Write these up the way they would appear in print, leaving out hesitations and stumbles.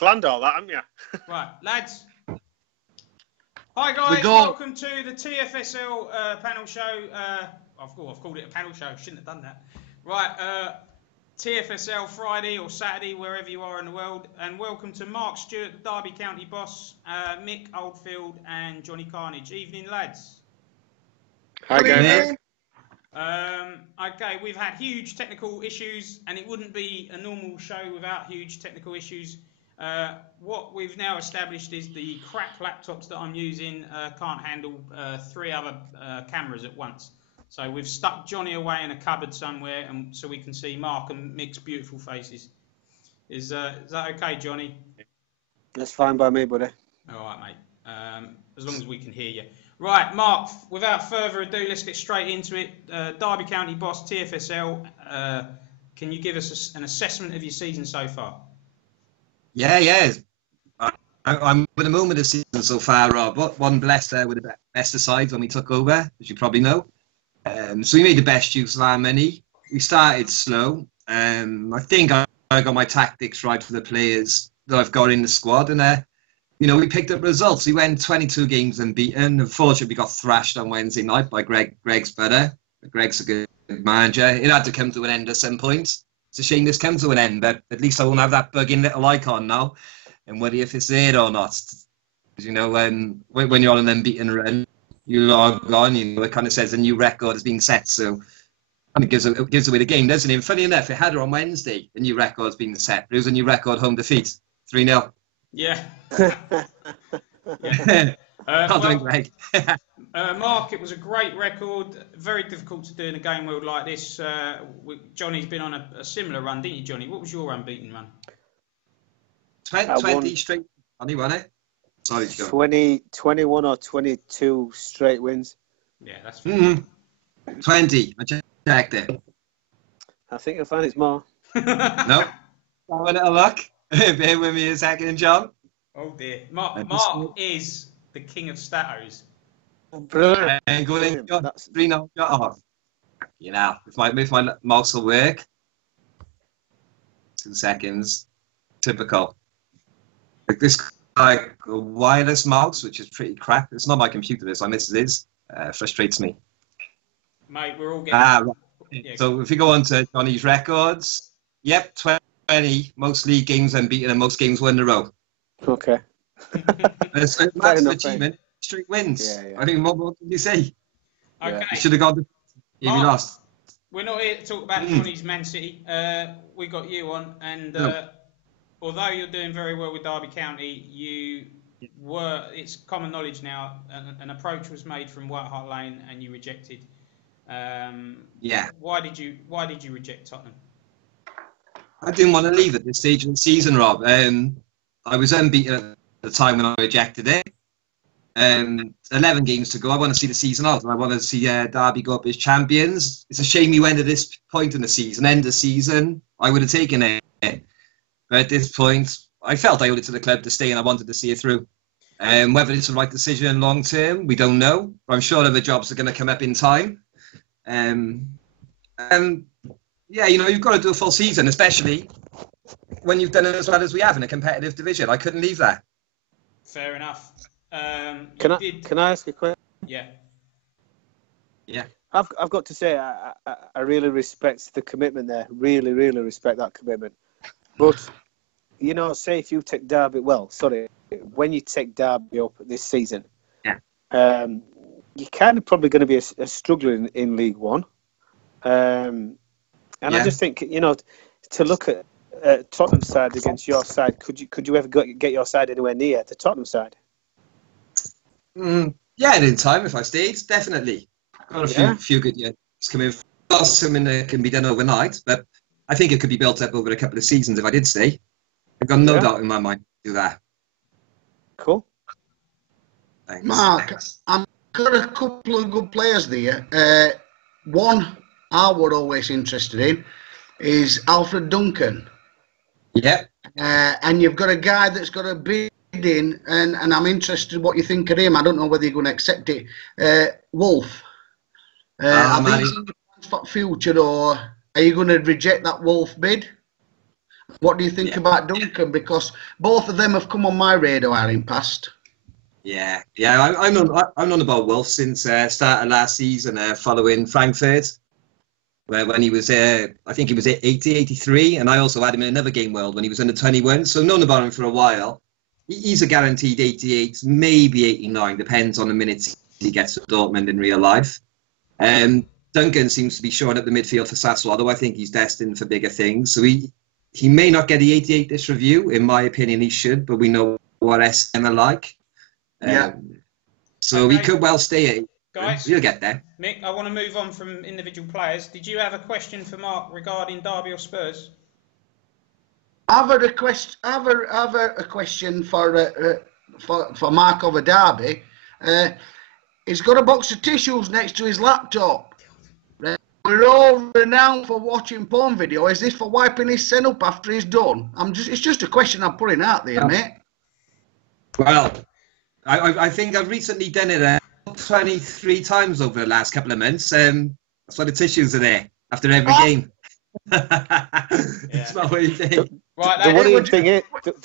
planned all that, haven't you? Right, lads. Hi guys, welcome to the TFSL panel show. I've called it a panel show. Shouldn't have done that. Right, TFSL Friday or Saturday, wherever you are in the world, and welcome to Mark Stewart, Derby County boss, Mick, Oldfield, and Jonny Carnage. Evening, lads. Hi guys. Okay, we've had huge technical issues, and it wouldn't be a normal show without huge technical issues. What we've now established is the crap laptops that I'm using can't handle 3 other cameras at once. So we've stuck Jonny away in a cupboard somewhere, and so we can see Mark and Mick's beautiful faces. Is that okay, Jonny? That's fine by me, buddy. All right, mate. As long as we can hear you. Right, Mark, without further ado, let's get straight into it. Derby County boss, TFSL, can you give us an assessment of your season so far? Yeah. I'm with the moment of the season so far, Rob. One blessed there with the best of sides when we took over, as you probably know. So we made the best use of our money. We started slow. I think I got my tactics right for the players that I've got in the squad. And, we picked up results. We went 22 games unbeaten. Unfortunately, we got thrashed on Wednesday night by Greg's brother. Greg's a good manager. It had to come to an end at some point. It's a shame this comes to an end, but at least I won't have that bugging little icon now and worry if it's there or not. Because, when you're on an unbeaten run, you log on, it kind of says a new record has been set. So and it gives away the game, doesn't it? And funny enough, it had her on Wednesday. A new record's been set. It was a new record home defeat, 3-0. Yeah. Yeah. Greg. Mark, it was a great record. Very difficult to do in a game world like this. Jonny's been on a similar run, didn't you, Jonny? What was your unbeaten run? 20 straight. Only won it. Sorry, 21 or 22 straight wins. Yeah, that's 20. I checked it. I think you'll find it's more. No. Have a little look. Bear with me a second, John. Oh dear. Mark is the king of statos. Brilliant. And going 3-0 shot off. If my mouse will work. 2 seconds. Typical. Like this, like a wireless mouse, which is pretty crap. It's not my computer. This, I miss it is. Frustrates me. Mate, we're all getting. Right. Yeah, so if you go on to Johnny's records, yep, 20 most league games unbeaten and most games won in a row. Okay. That's an achievement. Straight wins. Yeah. I mean, what can you say? Okay. You should have gone. If you lost. We're not here to talk about Johnny's Man City. We got you on, and although you're doing very well with Derby County, it's common knowledge now, an approach was made from White Hart Lane and you rejected. Why did you reject Tottenham? I didn't want to leave at this stage of the season, Rob. I was unbeaten at the time when I rejected it. 11 games to go. I want to see the season out. I want to see Derby go up as champions. It's a shame we went at this point in the season. End of season, I would have taken it. But at this point, I felt I owed it to the club to stay and I wanted to see it through. Whether it's the right decision long term, we don't know. But I'm sure other jobs are going to come up in time. You've got to do a full season, especially when you've done it as well as we have in a competitive division. I couldn't leave that. Fair enough. Can I ask a question? Yeah. I've got to say I really respect the commitment there. Really, really respect that commitment. But say if you take Derby, when you take Derby up this season, you're kind of probably going to be a struggler in League One. I just think to look at Tottenham side against your side, could you ever get your side anywhere near the Tottenham side? Yeah, in time if I stayed, definitely. Got a few good years coming. Not something that can be done overnight, but I think it could be built up over a couple of seasons if I did stay. I've got no doubt in my mind to do that. Cool. Thanks. Mark, I've got a couple of good players there. One I was always interested in is Alfred Duncan. Yeah. And you've got a guy that's got a bid in, and I'm interested what you think of him. I don't know whether you're going to accept it. Wolf. I think he's in the for future, or are you going to reject that Wolf bid? What do you think about Duncan? Because both of them have come on my radar in past. Yeah. I'm on about Wolf since start of last season, following Frankfurt, where when he was I think he was 80, 83, and I also had him in another game world when he was under 21. So known about him for a while. He's a guaranteed 88, maybe 89, depends on the minutes he gets for Dortmund in real life. Duncan seems to be showing up the midfield for Sassuolo, although I think he's destined for bigger things. So he may not get the 88 this review. In my opinion, he should, but we know what SM are like. So he could well stay at. Guys, we'll get there. Mick, I want to move on from individual players. Did you have a question for Mark regarding Derby or Spurs? I've had a question for Mark over Derby. He's got a box of tissues next to his laptop. We're all renowned for watching porn video. Is this for wiping his sin up after he's done? It's just a question I'm putting out there, mate. Well, I think I've recently done it 23 times over the last couple of months. That's why the tissues are there after every game. It's not what you think. Right, the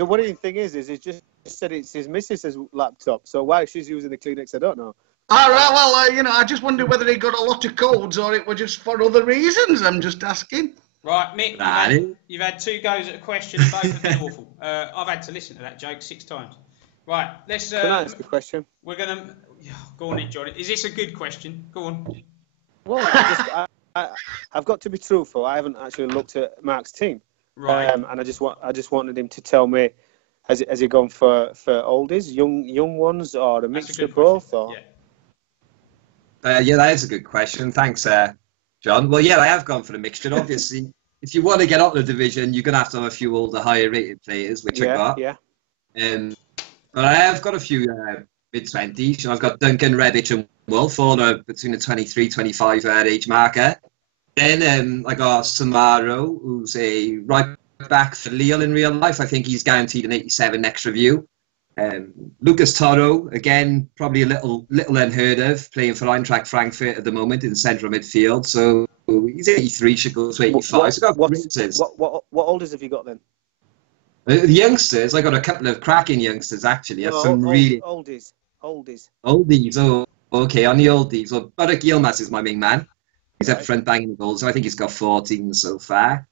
worrying thing is he just said it's his missus's laptop. So why she's using the Kleenex, I don't know. All right, well, I just wondered whether he got a lot of codes or it was just for other reasons. I'm just asking. Right, Mick, you've had 2 goes at a question, both have been awful. I've had to listen to that joke 6 times. Right, let's... Can I ask a question? We're going to... Go on, Johnny. Is this a good question? Go on. Well, I've got to be truthful. I haven't actually looked at Mark's team. Right. And I just wanted him to tell me, has he gone for oldies, young ones, or a mixture of both? Or? Yeah, that is a good question. Thanks, John. Well, yeah, I have gone for the mixture. Obviously, if you want to get out of the division, you're going to have a few older, higher-rated players, which I've got. Yeah. But I have got a few mid-20s. I've got Duncan, Rebic, and Wolf, all between the 23, 25 age marker. Then I got Samaro, who's a right back for Lille in real life. I think he's guaranteed an 87 next review. Lucas Toro, again, probably a little unheard of, playing for Eintracht Frankfurt at the moment in central midfield. So he's 83, should go to 85. What oldies have you got then? The youngsters, I got a couple of cracking youngsters actually. Oldies. Oldies, oh, okay, on the oldies. Well, Barak Yilmaz is my main man. He's up front banging goals, so I think he's got 14 so far.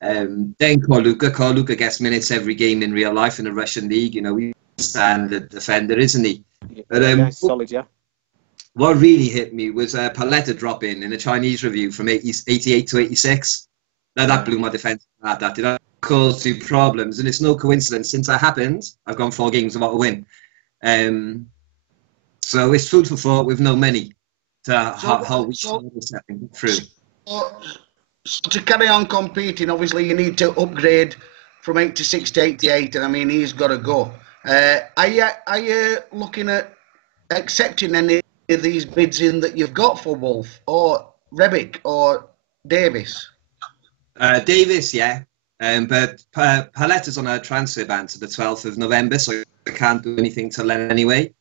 Then Korluka gets minutes every game in real life in the Russian league. You know, he's a standard defender, isn't he? But, solid, yeah. What really hit me was Paletta drop in the Chinese review from 88 to 86. Now that blew my defence out. That did cause 2 problems, and it's no coincidence. Since that happened, I've gone 4 games without a win. So it's food for thought with no money to how we should be stepping through. So to carry on competing, obviously you need to upgrade from 86 to 88, and I mean he's got to go. Are you looking at accepting any of these bids in that you've got for Wolf or Rebic or Davis? Davis, yeah. But Paletta's on a transfer ban to the 12th of November, so I can't do anything till then anyway.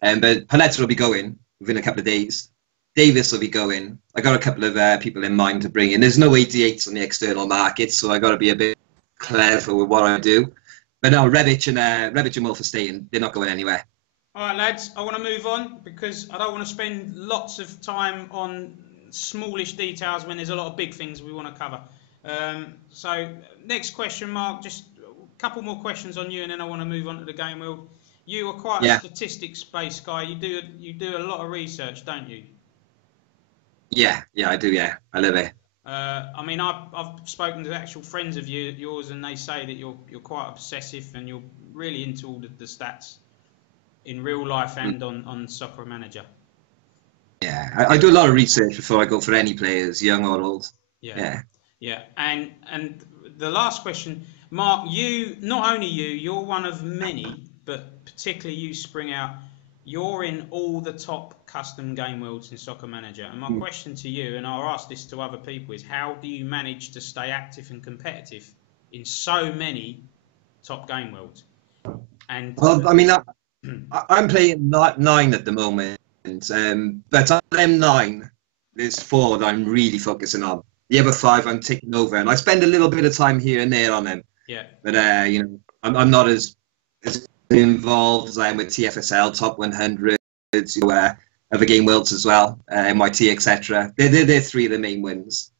But Paletta will be going within a couple of days. Davis will be going. I got a couple of people in mind to bring in. There's no 88s on the external market, so I got to be a bit clever with what I do. But no, Rebic and Wolf are staying. They're not going anywhere. All right, lads. I want to move on because I don't want to spend lots of time on smallish details when there's a lot of big things we want to cover. So next question, Mark. Just a couple more questions on you, and then I want to move on to the game wheel. You are quite a statistics-based guy. You do a lot of research, don't you? Yeah, I do. Yeah, I love it. I mean, I've spoken to actual friends of yours, and they say that you're quite obsessive and you're really into all the stats in real life and on Soccer Manager. Yeah, I do a lot of research before I go for any players, young or old. Yeah. And the last question, Mark, you're one of many, but particularly you spring out. You're in all the top custom game worlds in Soccer Manager. And my question to you, and I'll ask this to other people, is how do you manage to stay active and competitive in so many top game worlds? And well, I mean, I'm playing 9 at the moment, but on them 9, there's 4 that I'm really focusing on. The other 5 I'm taking over, and I spend a little bit of time here and there on them. Yeah. But you know, I'm not as involved as I am with TFSL, Top 100s, you know, other game worlds as well, MIT, etc. They're three of the main wins.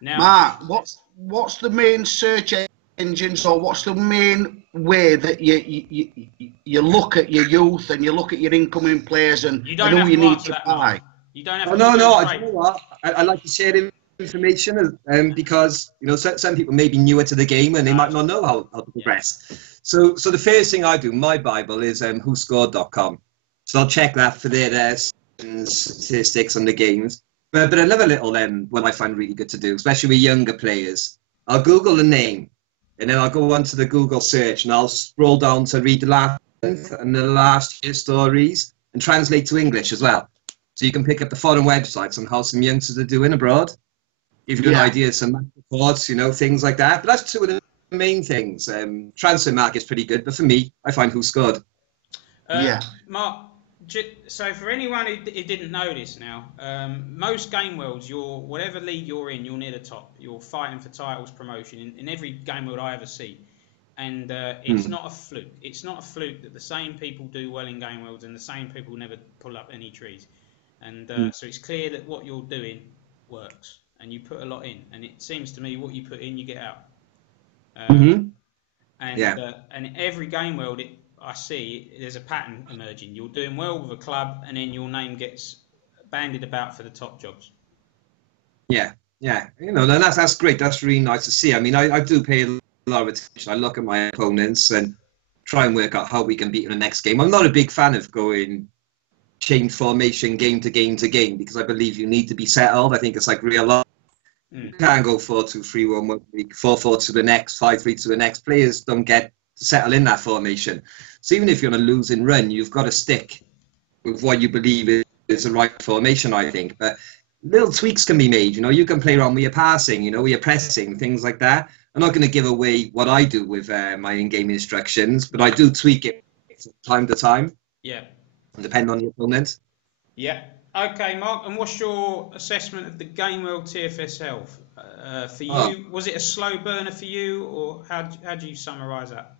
Now, Mark, what's the main search engines, or what's the main way that you look at your youth and you look at your incoming players and you don't who have you to need answer to that, buy? Mark. You don't have Oh, to. no, go I straight. you know what? I like to share information because you know some people may be newer to the game and they might not know how to progress. So the first thing I do, my Bible, is whoscored.com. So I'll check that for their statistics on the games. But another little what I find really good to do, especially with younger players, I'll Google the name, and then I'll go onto the Google search and I'll scroll down to read the last year's stories and translate to English as well. So you can pick up the foreign websites on how some youngsters are doing abroad. Give you an idea of some reports, you know, things like that. But that's two of the main things. Transfer market is pretty good, but for me, I find who scored. Mark, so for anyone who didn't know this now, most game worlds, whatever league you're in, you're near the top. You're fighting for titles, promotion in every game world I ever see. And it's not a fluke. It's not a fluke that the same people do well in game worlds and the same people never pull up any trees. And so it's clear that what you're doing works and you put a lot in. And it seems to me what you put in, you get out. And every game world I see, there's a pattern emerging. You're doing well with a club and then your name gets bandied about for the top jobs. Yeah. You know, and that's great. That's really nice to see. I mean, I do pay a lot of attention. I look at my opponents and try and work out how we can beat in the next game. I'm not a big fan of going change formation game to game to game because I believe you need to be settled. I think it's like real life. You can't go 4-2-3-1 1 week, 4-4 to the next, 5-3 to the next. Players don't get to settle in that formation. So even if you're on a losing run, you've got to stick with what you believe is the right formation, I think. But little tweaks can be made. You know, you can play around with your passing, you know, with your pressing, things like that. I'm not going to give away what I do with my in-game instructions, but I do tweak it from time to time. Yeah. Depending on the opponent. Yeah. Okay, Mark, and what's your assessment of the Game World TFSL? For you, was it a slow burner for you, or how do you summarise that?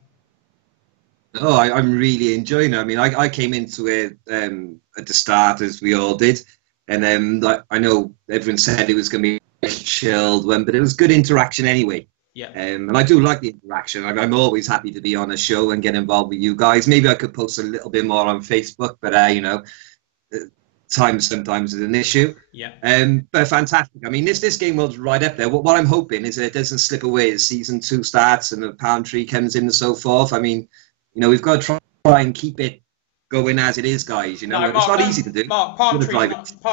Oh, I'm really enjoying it. I mean, I came into it at the start, as we all did, and like, I know everyone said it was going to be a chilled one, but it was good interaction anyway. Yeah. And I do like the interaction. I'm always happy to be on a show and get involved with you guys. Maybe I could post a little bit more on Facebook, but you know, time sometimes is an issue. Yeah. But fantastic. I mean, this game world's right up there. What I'm hoping is that it doesn't slip away as season 2 starts and the palm tree comes in and so forth. I mean, you know, we've got to try and keep it going as it is, guys. You know, no, Mark, it's not easy to do. Mark, Palm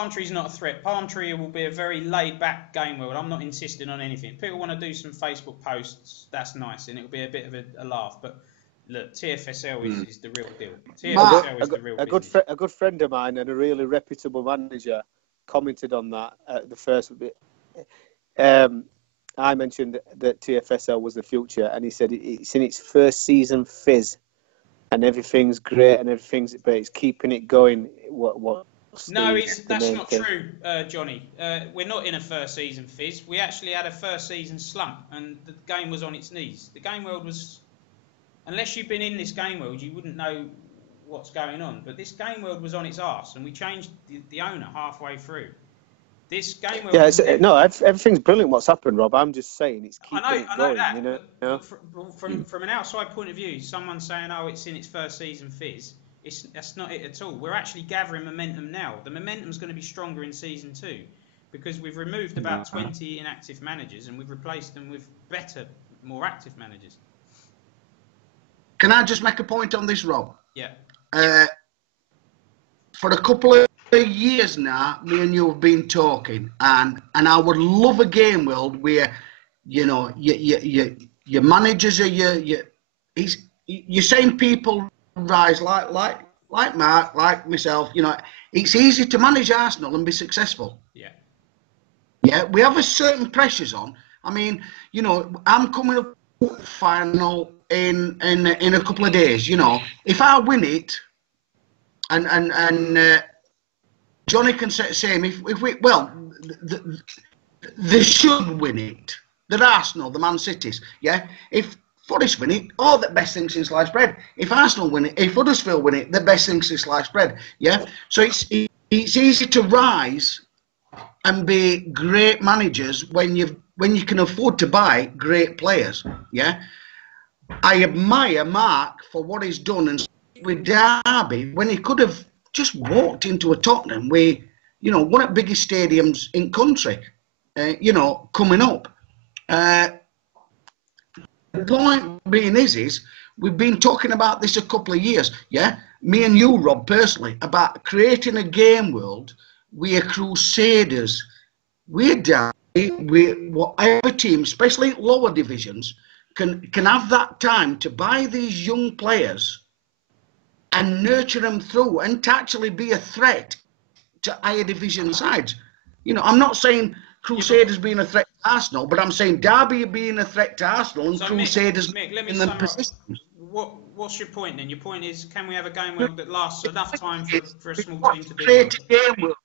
Tree's not a threat. Palm Tree will be a very laid-back game world. I'm not insisting on anything. People want to do some Facebook posts, that's nice, and it'll be a bit of a laugh. But look, TFSL is the real deal. TFSL is the real deal. A good friend of mine and a really reputable manager commented on that at the first bit. I mentioned that TFSL was the future, and he said it's in its first season fizz. And everything's great, and but it's keeping it going. That's not true, Jonny. We're not in a first season fizz. We actually had a first season slump, and the game was on its knees. The game world was, unless you've been in this game world, you wouldn't know what's going on. But this game world was on its arse, and we changed the owner halfway through. This game world. Yeah, everything's brilliant. What's happened, Rob? I'm just saying it's keeping it going. That, you know? From an outside point of view, someone saying, "Oh, it's in its first season fizz," that's not it at all. We're actually gathering momentum now. The momentum's going to be stronger in season 2 because we've removed about 20 inactive managers and we've replaced them with better, more active managers. Can I just make a point on this, Rob? Yeah. For a couple of years now, me and you have been talking, and I would love a game world where, you know, your managers are you're saying people rise like Mark, like myself. You know, it's easy to manage Arsenal and be successful. Yeah. Yeah, we have a certain pressures on. I mean, you know, I'm coming up final in a couple of days. You know, if I win it, and Jonny can say the same. If we they should win it. The Arsenal, the Man Cities, yeah. If Forest win it, oh, the best thing since sliced bread. If Arsenal win it, if Huddersfield win it, the best thing since sliced bread. Yeah. So it's easy to rise and be great managers when you can afford to buy great players. Yeah. I admire Mark for what he's done and with Derby when he could have just walked into a Tottenham with, you know, one of the biggest stadiums in country, you know, coming up. The point being is we've been talking about this a couple of years, yeah? Me and you, Rob, personally, about creating a game world. We are crusaders. We're down. Whatever team, especially lower divisions, can have that time to buy these young players and nurture them through and to actually be a threat to higher division sides. You know, I'm not saying Crusaders being a threat to Arsenal, but I'm saying Derby being a threat to Arsenal and So Crusaders Mick, let me in the sum up. position. What's your point then? Your point is, can we have a game world that lasts enough time for a small team to do Create well? a game world.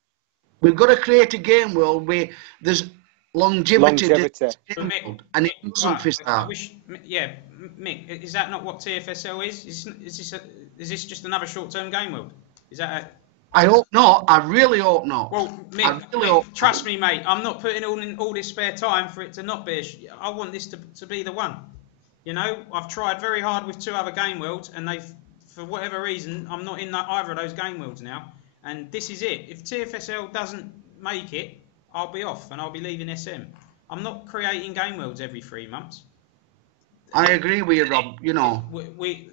We've got to create a game world where there's longevity. And it doesn't fit that. Yeah, Mick, is that not what TFSL is? Is this just another short-term game world? Is that? I hope not. I really hope not. Well, Mick, trust me, mate. I'm not putting all this spare time for it to not be. I want this to be the one. You know, I've tried very hard with 2 other game worlds, and they've, for whatever reason, I'm not in either of those game worlds now. And this is it. If TFSL doesn't make it, I'll be off and I'll be leaving SM. I'm not creating game worlds every 3 months. I agree with you, Rob. You know,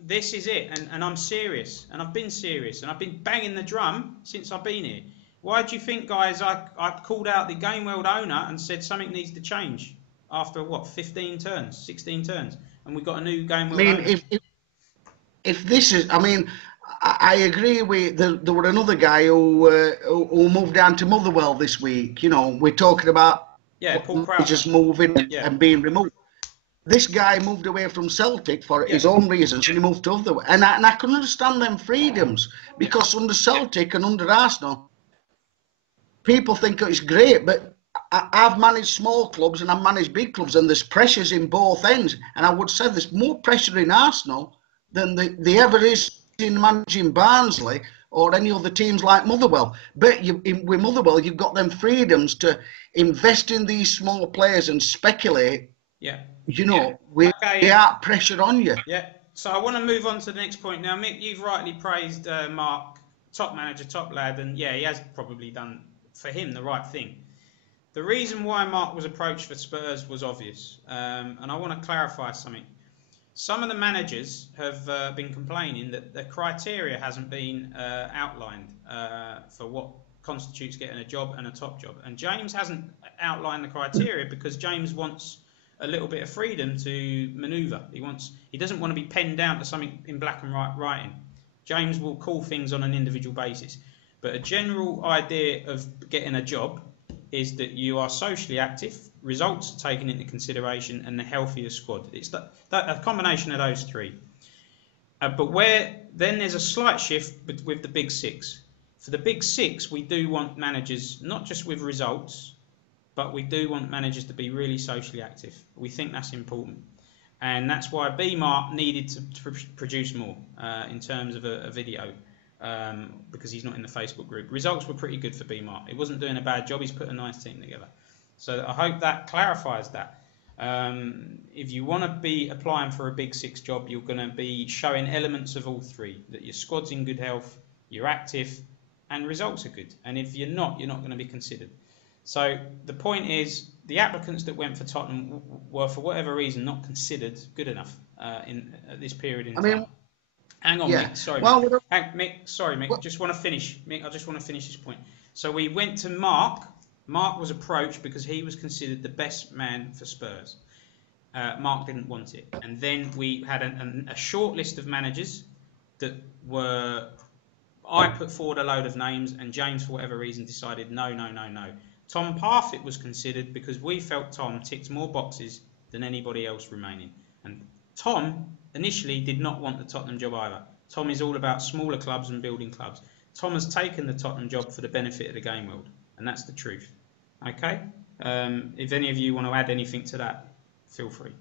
this is it, and I'm serious, and I've been serious, and I've been banging the drum since I've been here. Why do you think, guys, I called out the game world owner and said something needs to change after what, 15 turns, 16 turns, and we've got a new game world owner? If this is, I mean, I agree with there were another guy who moved down to Motherwell this week. You know, we're talking about Paul Crowder just moving and being removed. This guy moved away from Celtic for his own reasons, and he moved to other. And I can understand them freedoms because under Celtic and under Arsenal, people think it's great. But I've managed small clubs and I've managed big clubs, and there's pressures in both ends. And I would say there's more pressure in Arsenal than there ever is in managing Barnsley or any other teams like Motherwell. But with Motherwell, you've got them freedoms to invest in these small players and speculate. Yeah. You know, without pressure on you. Yeah. So I want to move on to the next point now. Mick, you've rightly praised Mark, top manager, top lad, and yeah, he has probably done, for him, the right thing. The reason why Mark was approached for Spurs was obvious, and I want to clarify something. Some of the managers have been complaining that the criteria hasn't been outlined for what constitutes getting a job and a top job. And James hasn't outlined the criteria because James wants a little bit of freedom to manoeuvre. He doesn't want to be penned down to something in black and white writing. James will call things on an individual basis. But a general idea of getting a job is that you are socially active, results taken into consideration, and the healthier squad. It's a combination of those 3. But then there's a slight shift with the big 6. For the big 6, we do want managers, not just with results, but we do want managers to be really socially active. We think that's important. And that's why B-Mark needed to produce more in terms of a video because he's not in the Facebook group. Results were pretty good for B-Mark. He wasn't doing a bad job. He's put a nice team together. So I hope that clarifies that. If you want to be applying for a big 6 job, you're going to be showing elements of all 3, that your squad's in good health, you're active, and results are good. And if you're not going to be considered. So the point is, the applicants that went for Tottenham were, for whatever reason, not considered good enough at this period in time. Hang on, Mick. Sorry, Mick. Sorry, Mick. I just want to finish. Mick, I just want to finish this point. So we went to Mark. Mark was approached because he was considered the best man for Spurs. Mark didn't want it. And then we had a short list of managers that were... I put forward a load of names, and James, for whatever reason, decided no. Tom Parfitt was considered because we felt Tom ticked more boxes than anybody else remaining. And Tom initially did not want the Tottenham job either. Tom is all about smaller clubs and building clubs. Tom has taken the Tottenham job for the benefit of the game world, and that's the truth. Okay? If any of you want to add anything to that, feel free.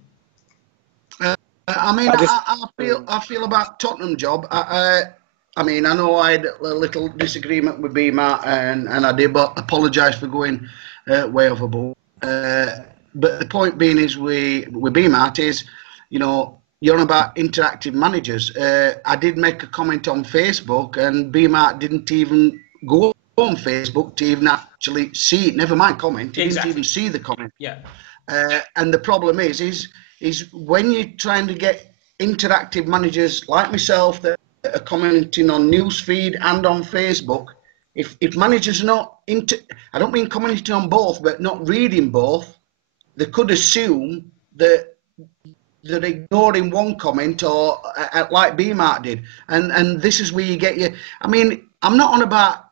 I mean, I feel about Tottenham job. I mean, I know I had a little disagreement with BMAT, and I did, but apologise for going way overboard. But the point being is, with BMAT is, you know, you're on about interactive managers. I did make a comment on Facebook, and BMAT didn't even go on Facebook to even actually see it. Never mind comment. He didn't even see the comment. Yeah. And the problem is when you're trying to get interactive managers like myself that are commenting on newsfeed and on Facebook, if managers are not I don't mean commenting on both, but not reading both, they could assume that they're ignoring one comment, or like BMAT did, and this is where you get your. I mean, I'm not on about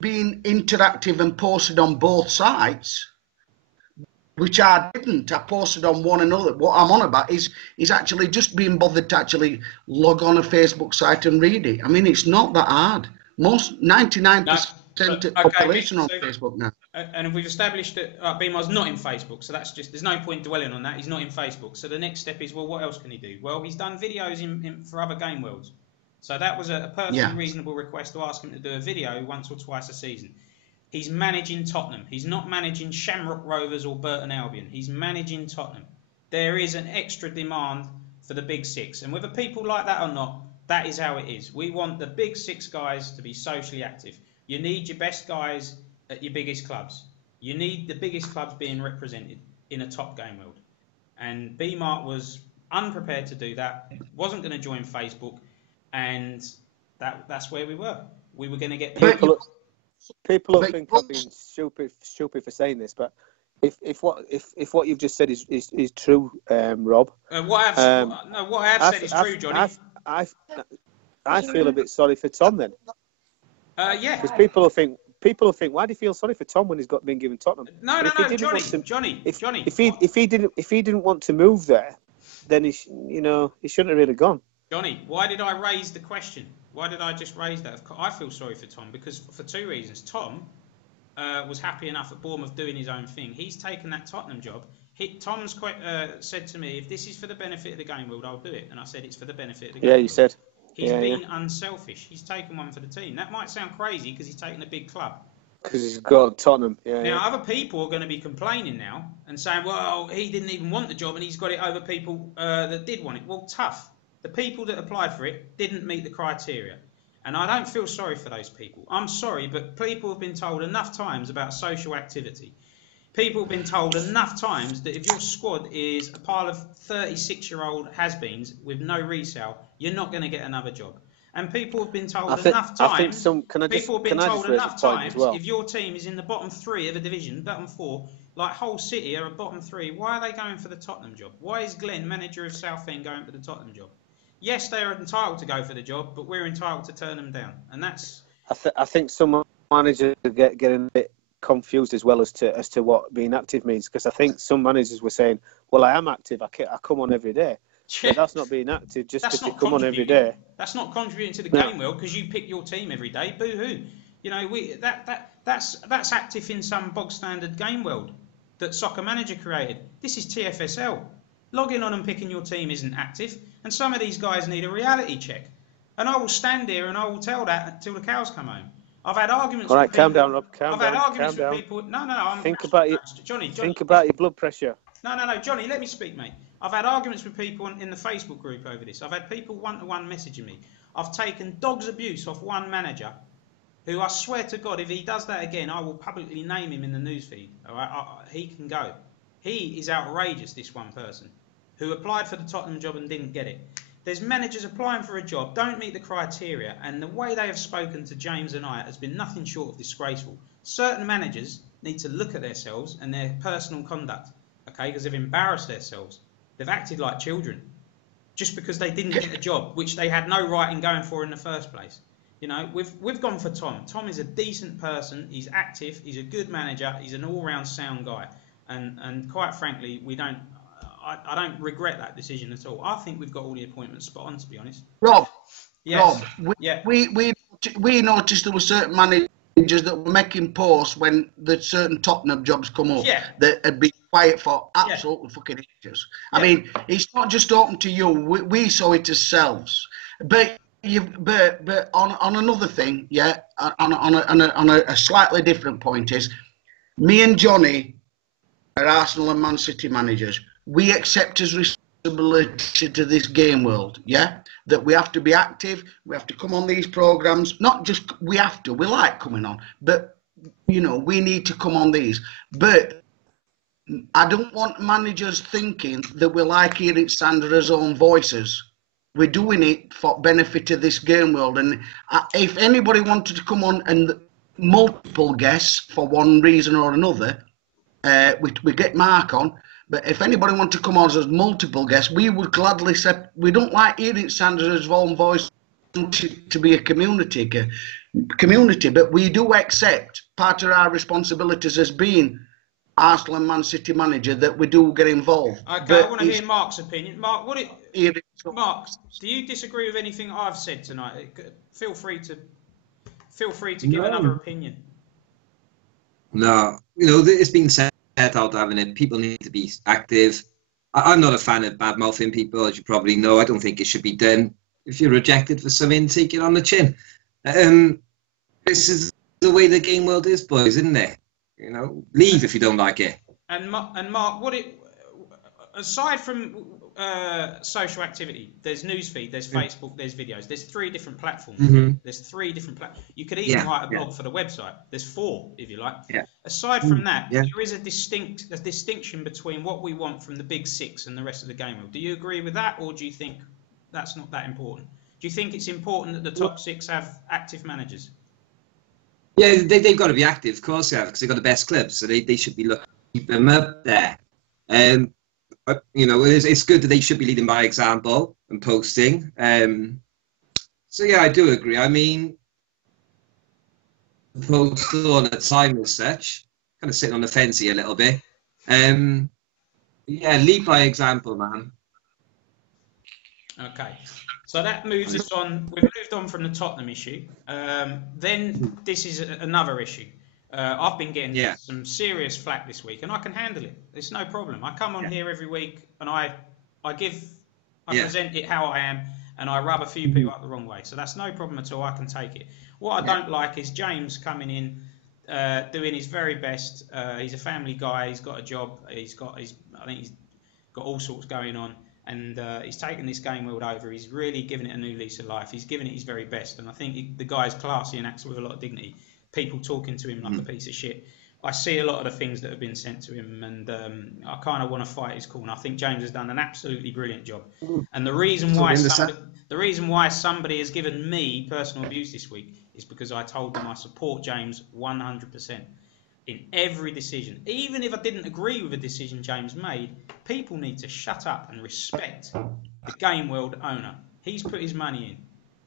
being interactive and posted on both sides, which I didn't. I posted on one another. What I'm on about is actually just being bothered to actually log on a Facebook site and read it. I mean, it's not that hard. Most 99% of the population on Facebook now. And we've established that BMA's not in Facebook, so that's just, there's no point dwelling on that. He's not in Facebook. So the next step is, well, what else can he do? Well, he's done videos for other game worlds. So that was a perfectly reasonable request to ask him to do a video once or twice a season. He's managing Tottenham. He's not managing Shamrock Rovers or Burton Albion. He's managing Tottenham. There is an extra demand for the big six. And whether people like that or not, that is how it is. We want the big six guys to be socially active. You need your best guys at your biggest clubs. You need the biggest clubs being represented in a top game world. And BMAT was unprepared to do that, wasn't going to join Facebook, and that's where we were. We were going to get people will think I'm being stupid for saying this, but if what you've just said is true, Rob. What I have said is true, Johnny. I feel a bit sorry for Tom then. Yeah. Because people will think, why do you feel sorry for Tom when he's been given Tottenham? No, Johnny. If he didn't want to move there, then he shouldn't have really gone. Johnny, why did I raise the question? Why did I just raise that? I feel sorry for Tom because for two reasons. Tom was happy enough at Bournemouth doing his own thing. He's taken that Tottenham job. Tom's said to me, if this is for the benefit of the game world, I'll do it. And I said, it's for the benefit of the game world. Yeah, you said. He's been unselfish. He's taken one for the team. That might sound crazy because he's taken a big club. Because he's got Tottenham. Now, other people are going to be complaining now and saying, well, he didn't even want the job and he's got it over people that did want it. Well, tough. The people that applied for it didn't meet the criteria. And I don't feel sorry for those people. I'm sorry, but people have been told enough times about social activity. People have been told enough times that if your squad is a pile of 36-year-old has-beens with no resale, you're not going to get another job. And people have been told enough times. If your team is in the bottom three of a division, bottom four, like Hull City are a bottom three, why are they going for the Tottenham job? Why is Glenn, manager of Southend, going for the Tottenham job? Yes, they are entitled to go for the job, but we're entitled to turn them down, and that's. I think some managers get a bit confused as well as to what being active means, because I think some managers were saying, "Well, I am active. I come on every day." Yeah. But that's not being active. Just because you come on every day. That's not contributing to the game well because you pick your team every day. Boo hoo! You know that's active in some bog standard game world that Soccer Manager created. This is TFSL. Logging on and picking your team isn't active, and some of these guys need a reality check. And I will stand here and I will tell that until the cows come home. I've had arguments. All right, with people. calm down, Rob. Calm down. I've had arguments calm with down. people. No. Think about it. Johnny. Think about your blood pressure. No, Johnny. Let me speak, mate. I've had arguments with people in the Facebook group over this. I've had people one-to-one messaging me. I've taken dog's abuse off one manager, who I swear to God, if he does that again, I will publicly name him in the newsfeed. All right, he can go. He is outrageous. This one person who applied for the Tottenham job and didn't get it. There's managers applying for a job, don't meet the criteria, and the way they have spoken to James and I has been nothing short of disgraceful. Certain managers need to look at themselves and their personal conduct, okay, because they've embarrassed themselves. They've acted like children just because they didn't get a job, which they had no right in going for in the first place. You know, we've gone for Tom. Tom is a decent person. He's active. He's a good manager. He's an all-round sound guy. And quite frankly, I don't regret that decision at all. I think we've got all the appointments spot on, to be honest. Rob, yes. we noticed there were certain managers that were making posts when the certain Tottenham jobs come up that had been quiet for absolutely fucking ages. I mean, it's not just open to you. We saw it ourselves. But but on another thing, on a slightly different point is, me and Jonny are Arsenal and Man City managers. We accept as responsibility to this game world, that we have to be active. We have to come on these programs. Not just we have to. We like coming on, but you know, we need to come on these. But I don't want managers thinking that we like hearing Sandra's own voices. We're doing it for benefit of this game world. And if anybody wanted to come on and multiple guests for one reason or another, we get Mark on. But if anybody wanted to come on as multiple guests, we would gladly say we don't like hearing Sandra's own voice to be a community, but we do accept part of our responsibilities as being Arsenal and Man City manager that we do get involved. Okay, but I want to hear Mark's opinion. Mark, Mark, do you disagree with anything I've said tonight? Feel free to give another opinion. No, you know, it's been said out, haven't it? People need to be active. I'm not a fan of bad mouthing people, as you probably know. I don't think it should be done. If you're rejected for something, take it on the chin. This is the way the game world is, boys, isn't it? You know, leave if you don't like it. And Mark, aside from social activity, there's newsfeed, there's Facebook, there's videos. There's 3 different platforms. Mm-hmm. There's 3 different platforms. You could even write a blog for the website. There's 4, if you like. Yeah. Aside from that, there is a distinction between what we want from the big 6 and the rest of the game world. Do you agree with that, or do you think that's not that important? Do you think it's important that the top 6 have active managers? Yeah, they've got to be active, of course they have, because they've got the best clubs, so they should be looking to keep them up there. You know, it's good that they should be leading by example and posting. So yeah, I do agree. I mean, post on a time as such, kind of sitting on the fence here a little bit. Yeah, lead by example, man. Okay, so that moves us on. We've moved on from the Tottenham issue. Then this is another issue. I've been getting some serious flack this week, and I can handle it. It's no problem. I come on here every week, and I present it how I am, and I rub a few people up the wrong way. So that's no problem at all. I can take it. What I don't like is James coming in, doing his very best. He's a family guy. He's got a job. I think he's got all sorts going on. And he's taken this game world over. He's really given it a new lease of life. He's given it his very best. And I think the guy's classy and acts with a lot of dignity. People talking to him like a piece of shit. I see a lot of the things that have been sent to him, and I kind of want to fight his corner. I think James has done an absolutely brilliant job. And the reason why somebody has given me personal abuse this week is because I told them I support James 100%. In every decision. Even if I didn't agree with a decision James made, people need to shut up and respect the game world owner. He's put his money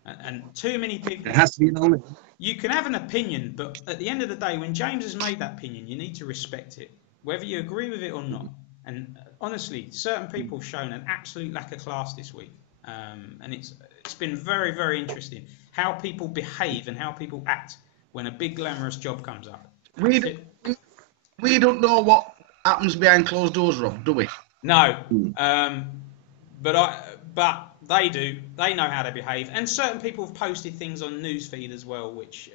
in. And too many people... It has to be an owner. You can have an opinion, but at the end of the day, when James has made that opinion, you need to respect it, whether you agree with it or not. And honestly, certain people have shown an absolute lack of class this week. And it's been very, very interesting how people behave and how people act when a big glamorous job comes up. We don't know what happens behind closed doors, Rob, do we? No, but they do. They know how to behave, and certain people have posted things on newsfeed as well. Which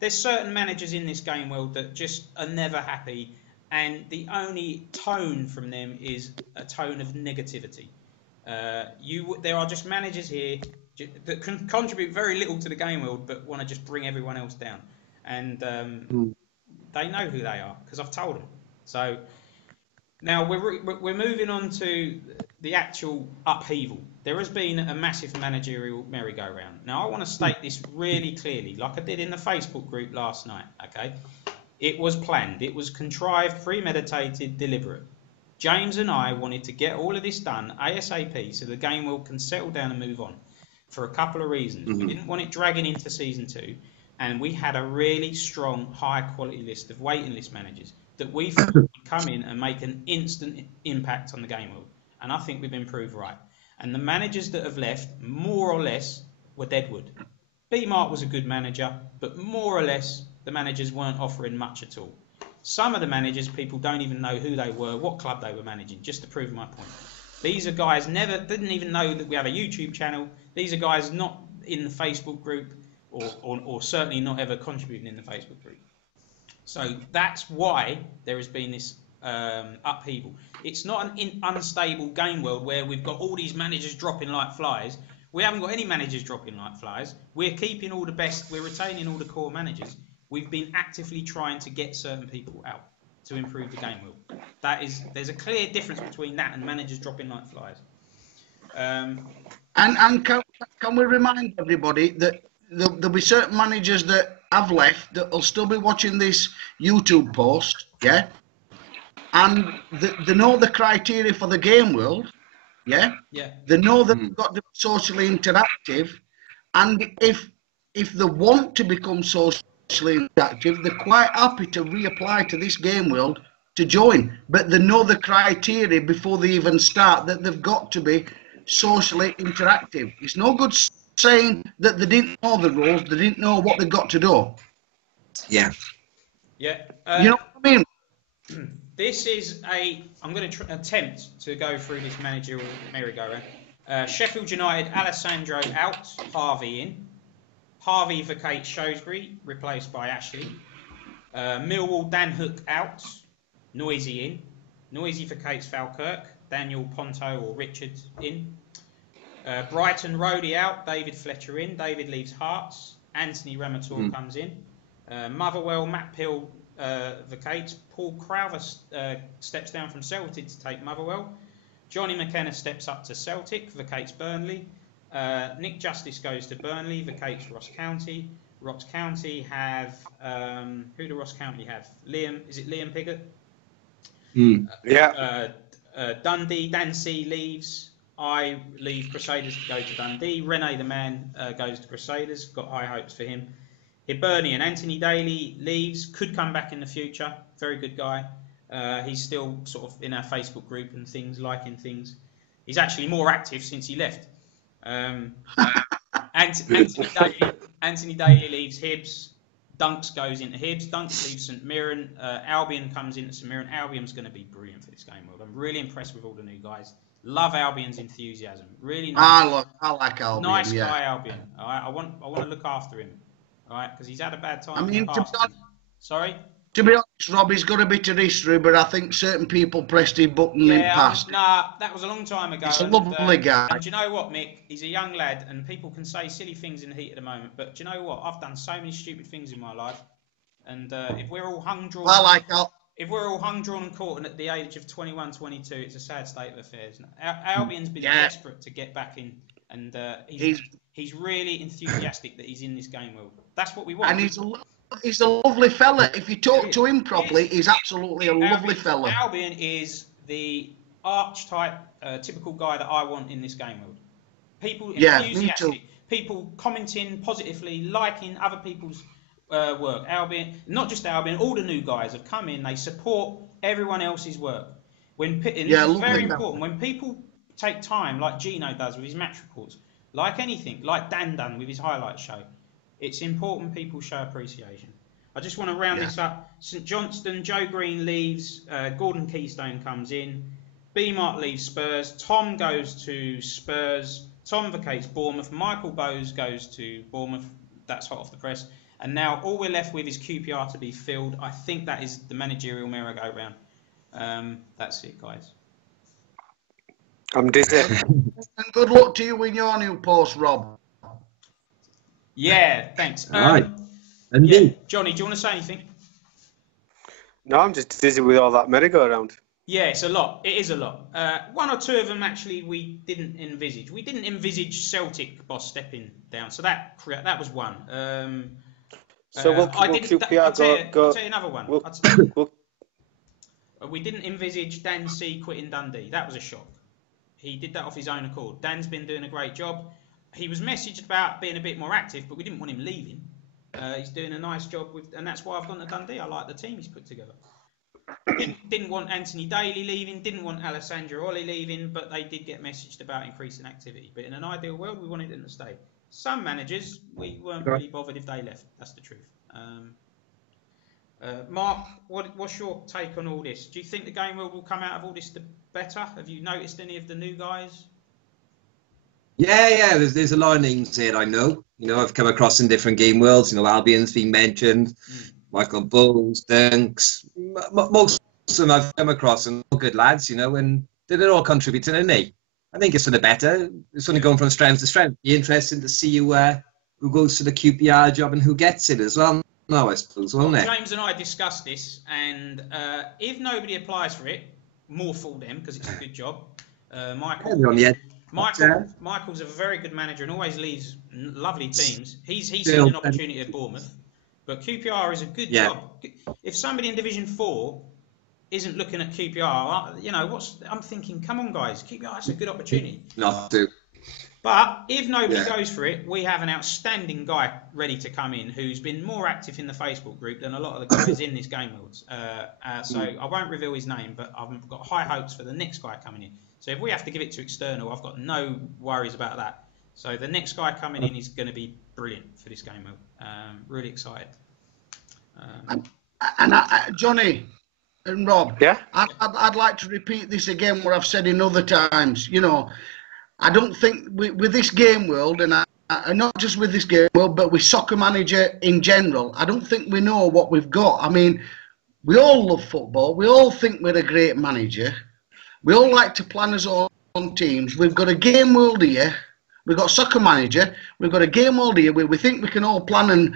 there's certain managers in this game world that just are never happy, and the only tone from them is a tone of negativity. There are just managers here that can contribute very little to the game world, but want to just bring everyone else down, and they know who they are because I've told them. So now we're moving on to the actual upheaval. There has been a massive managerial merry-go-round. Now I want to state this really clearly, like I did in the Facebook group last night. Okay, it was planned, it was contrived, premeditated, deliberate. James and I wanted to get all of this done ASAP so the game world can settle down and move on for a couple of reasons. We didn't want it dragging into season 2. And we had a really strong, high-quality list of waiting list managers that we thought would come in and make an instant impact on the game world. And I think we've been proved right. And the managers that have left, more or less, were deadwood. B-Mark was a good manager, but more or less, the managers weren't offering much at all. Some of the managers, people don't even know who they were, what club they were managing, just to prove my point. These are guys didn't even know that we have a YouTube channel. These are guys not in the Facebook group, or certainly not ever contributing in the Facebook group. So that's why there has been this upheaval. It's not an unstable game world where we've got all these managers dropping like flies. We haven't got any managers dropping like flies. We're keeping all the best. We're retaining all the core managers. We've been actively trying to get certain people out to improve the game world. There's a clear difference between that and managers dropping like flies. And can we remind everybody that there'll be certain managers that have left that will still be watching this YouTube post, yeah? And they know the criteria for the game world, yeah? Yeah. They know that they've got to be socially interactive, and if they want to become socially interactive, they're quite happy to reapply to this game world to join. But they know the criteria before they even start, that they've got to be socially interactive. It's no good saying that they didn't know the rules, they didn't know what they got to do. Yeah. Yeah. You know what I mean? This is I'm going to attempt to go through this managerial merry-go-round. Sheffield United, Alessandro out, Harvey in. Harvey vacates Shrewsbury, replaced by Ashley. Millwall, Dan Hook out, Noisy in. Noisy vacates Falkirk, Daniel Ponto or Richard in. Brighton, Rhodey out, David Fletcher in. David leaves Hearts. Anthony Ramator comes in. Motherwell, Matt Pill vacates. Paul Crowther steps down from Celtic to take Motherwell. Jonny McKenna steps up to Celtic, vacates Burnley. Nick Justice goes to Burnley, vacates Ross County. Ross County have who do Ross County have? Is it Liam Piggott? Yeah. Dundee, Dancy leaves. I leave Crusaders to go to Dundee. Rene the man goes to Crusaders. Got high hopes for him. Hibernian, Anthony Daly leaves. Could come back in the future. Very good guy. He's still sort of in our Facebook group and things, liking things. He's actually more active since he left. Anthony Daly leaves Hibs. Dunks goes into Hibs. Dunks leaves St Mirren. Albion comes into St Mirren. Albion's going to be brilliant for this game world. I'm really impressed with all the new guys. Love Albion's enthusiasm. Really nice. I like Albion. Nice guy, Albion. All right, I want to look after him. All right, because he's had a bad time. I mean, in the past. to be honest, Rob, he's got a bit of history, but I think certain people pressed his button in past. Nah, that was a long time ago. He's a lovely guy. And do you know what, Mick? He's a young lad, and people can say silly things in the heat at the moment. But do you know what? I've done so many stupid things in my life, and if we're all hung, drawn, if we're all hung, drawn, and caught at the age of 21, 22, it's a sad state of affairs. Albion's been desperate to get back in, and he's really enthusiastic that he's in this game world. That's what we want. And he's a lovely fella. If you talk to him properly, he's absolutely a lovely fella. Albion is the archetype, typical guy that I want in this game world. People enthusiastic, people commenting positively, liking other people's work. Albion, not just Albion, all the new guys have come in. They support everyone else's work. This is very important. When people take time, like Gino does with his match reports, like anything, like Dan done with his highlight show, it's important people show appreciation. I just want to round this up. St Johnstone, Joe Green leaves. Gordon Keystone comes in. B-Mart leaves Spurs. Tom goes to Spurs. Tom vacates Bournemouth. Michael Bowes goes to Bournemouth. That's hot off the press. And now all we're left with is QPR to be filled. I think that is the managerial merry-go-round. That's it, guys. I'm dizzy. And good luck to you in your new post, Rob. Yeah, thanks. All right. And Johnny, do you want to say anything? No, I'm just dizzy with all that merry-go-round. Yeah, it's a lot. It is a lot. One or two of them actually we didn't envisage. We didn't envisage Celtic boss stepping down, so that was one. So will QPR I'll tell you another one. We didn't envisage Dan C quitting Dundee. That was a shock. He did that off his own accord. Dan's been doing a great job. He was messaged about being a bit more active, but we didn't want him leaving. He's doing a nice job and that's why I've gone to Dundee. I like the team he's put together. Didn't want Anthony Daly leaving, didn't want Alessandro Olli leaving, but they did get messaged about increasing activity. But in an ideal world, we wanted them to stay. Some managers, we weren't really bothered if they left. That's the truth. Mark, what's your take on all this? Do you think the game world will come out of all this better? Have you noticed any of the new guys? Yeah. There's a lot of names here I know. I've come across in different game worlds. Albion's been mentioned, Michael Bowles, Dunks. Most of them I've come across and all good lads, and they're all contributing, aren't they? I think it's for the better. It's only going from strength to strength. Be interesting to see who goes to the QPR job and who gets it as well. No, I suppose, won't it? James and I discussed this, and if nobody applies for it, more for them because it's a good job. Michael's a very good manager and always leads lovely teams. He's seen an opportunity at Bournemouth, but QPR is a good job. If somebody in Division 4 isn't looking at QPR, I'm thinking, come on, guys, QPR is a good opportunity. Not to. But if nobody goes for it, we have an outstanding guy ready to come in who's been more active in the Facebook group than a lot of the guys in this game world. So I won't reveal his name, but I've got high hopes for the next guy coming in. So if we have to give it to external, I've got no worries about that. So the next guy coming in is going to be brilliant for this game world. Really excited. Jonny and Rob, yeah, I'd like to repeat this again, what I've said in other times. I don't think with this game world, and not just with this game world, but with Soccer Manager in general, I don't think we know what we've got. I mean, we all love football. We all think we're a great manager. We all like to plan us on teams. We've got a game world here. We've got Soccer Manager. We've got a game world here where we think we can all plan and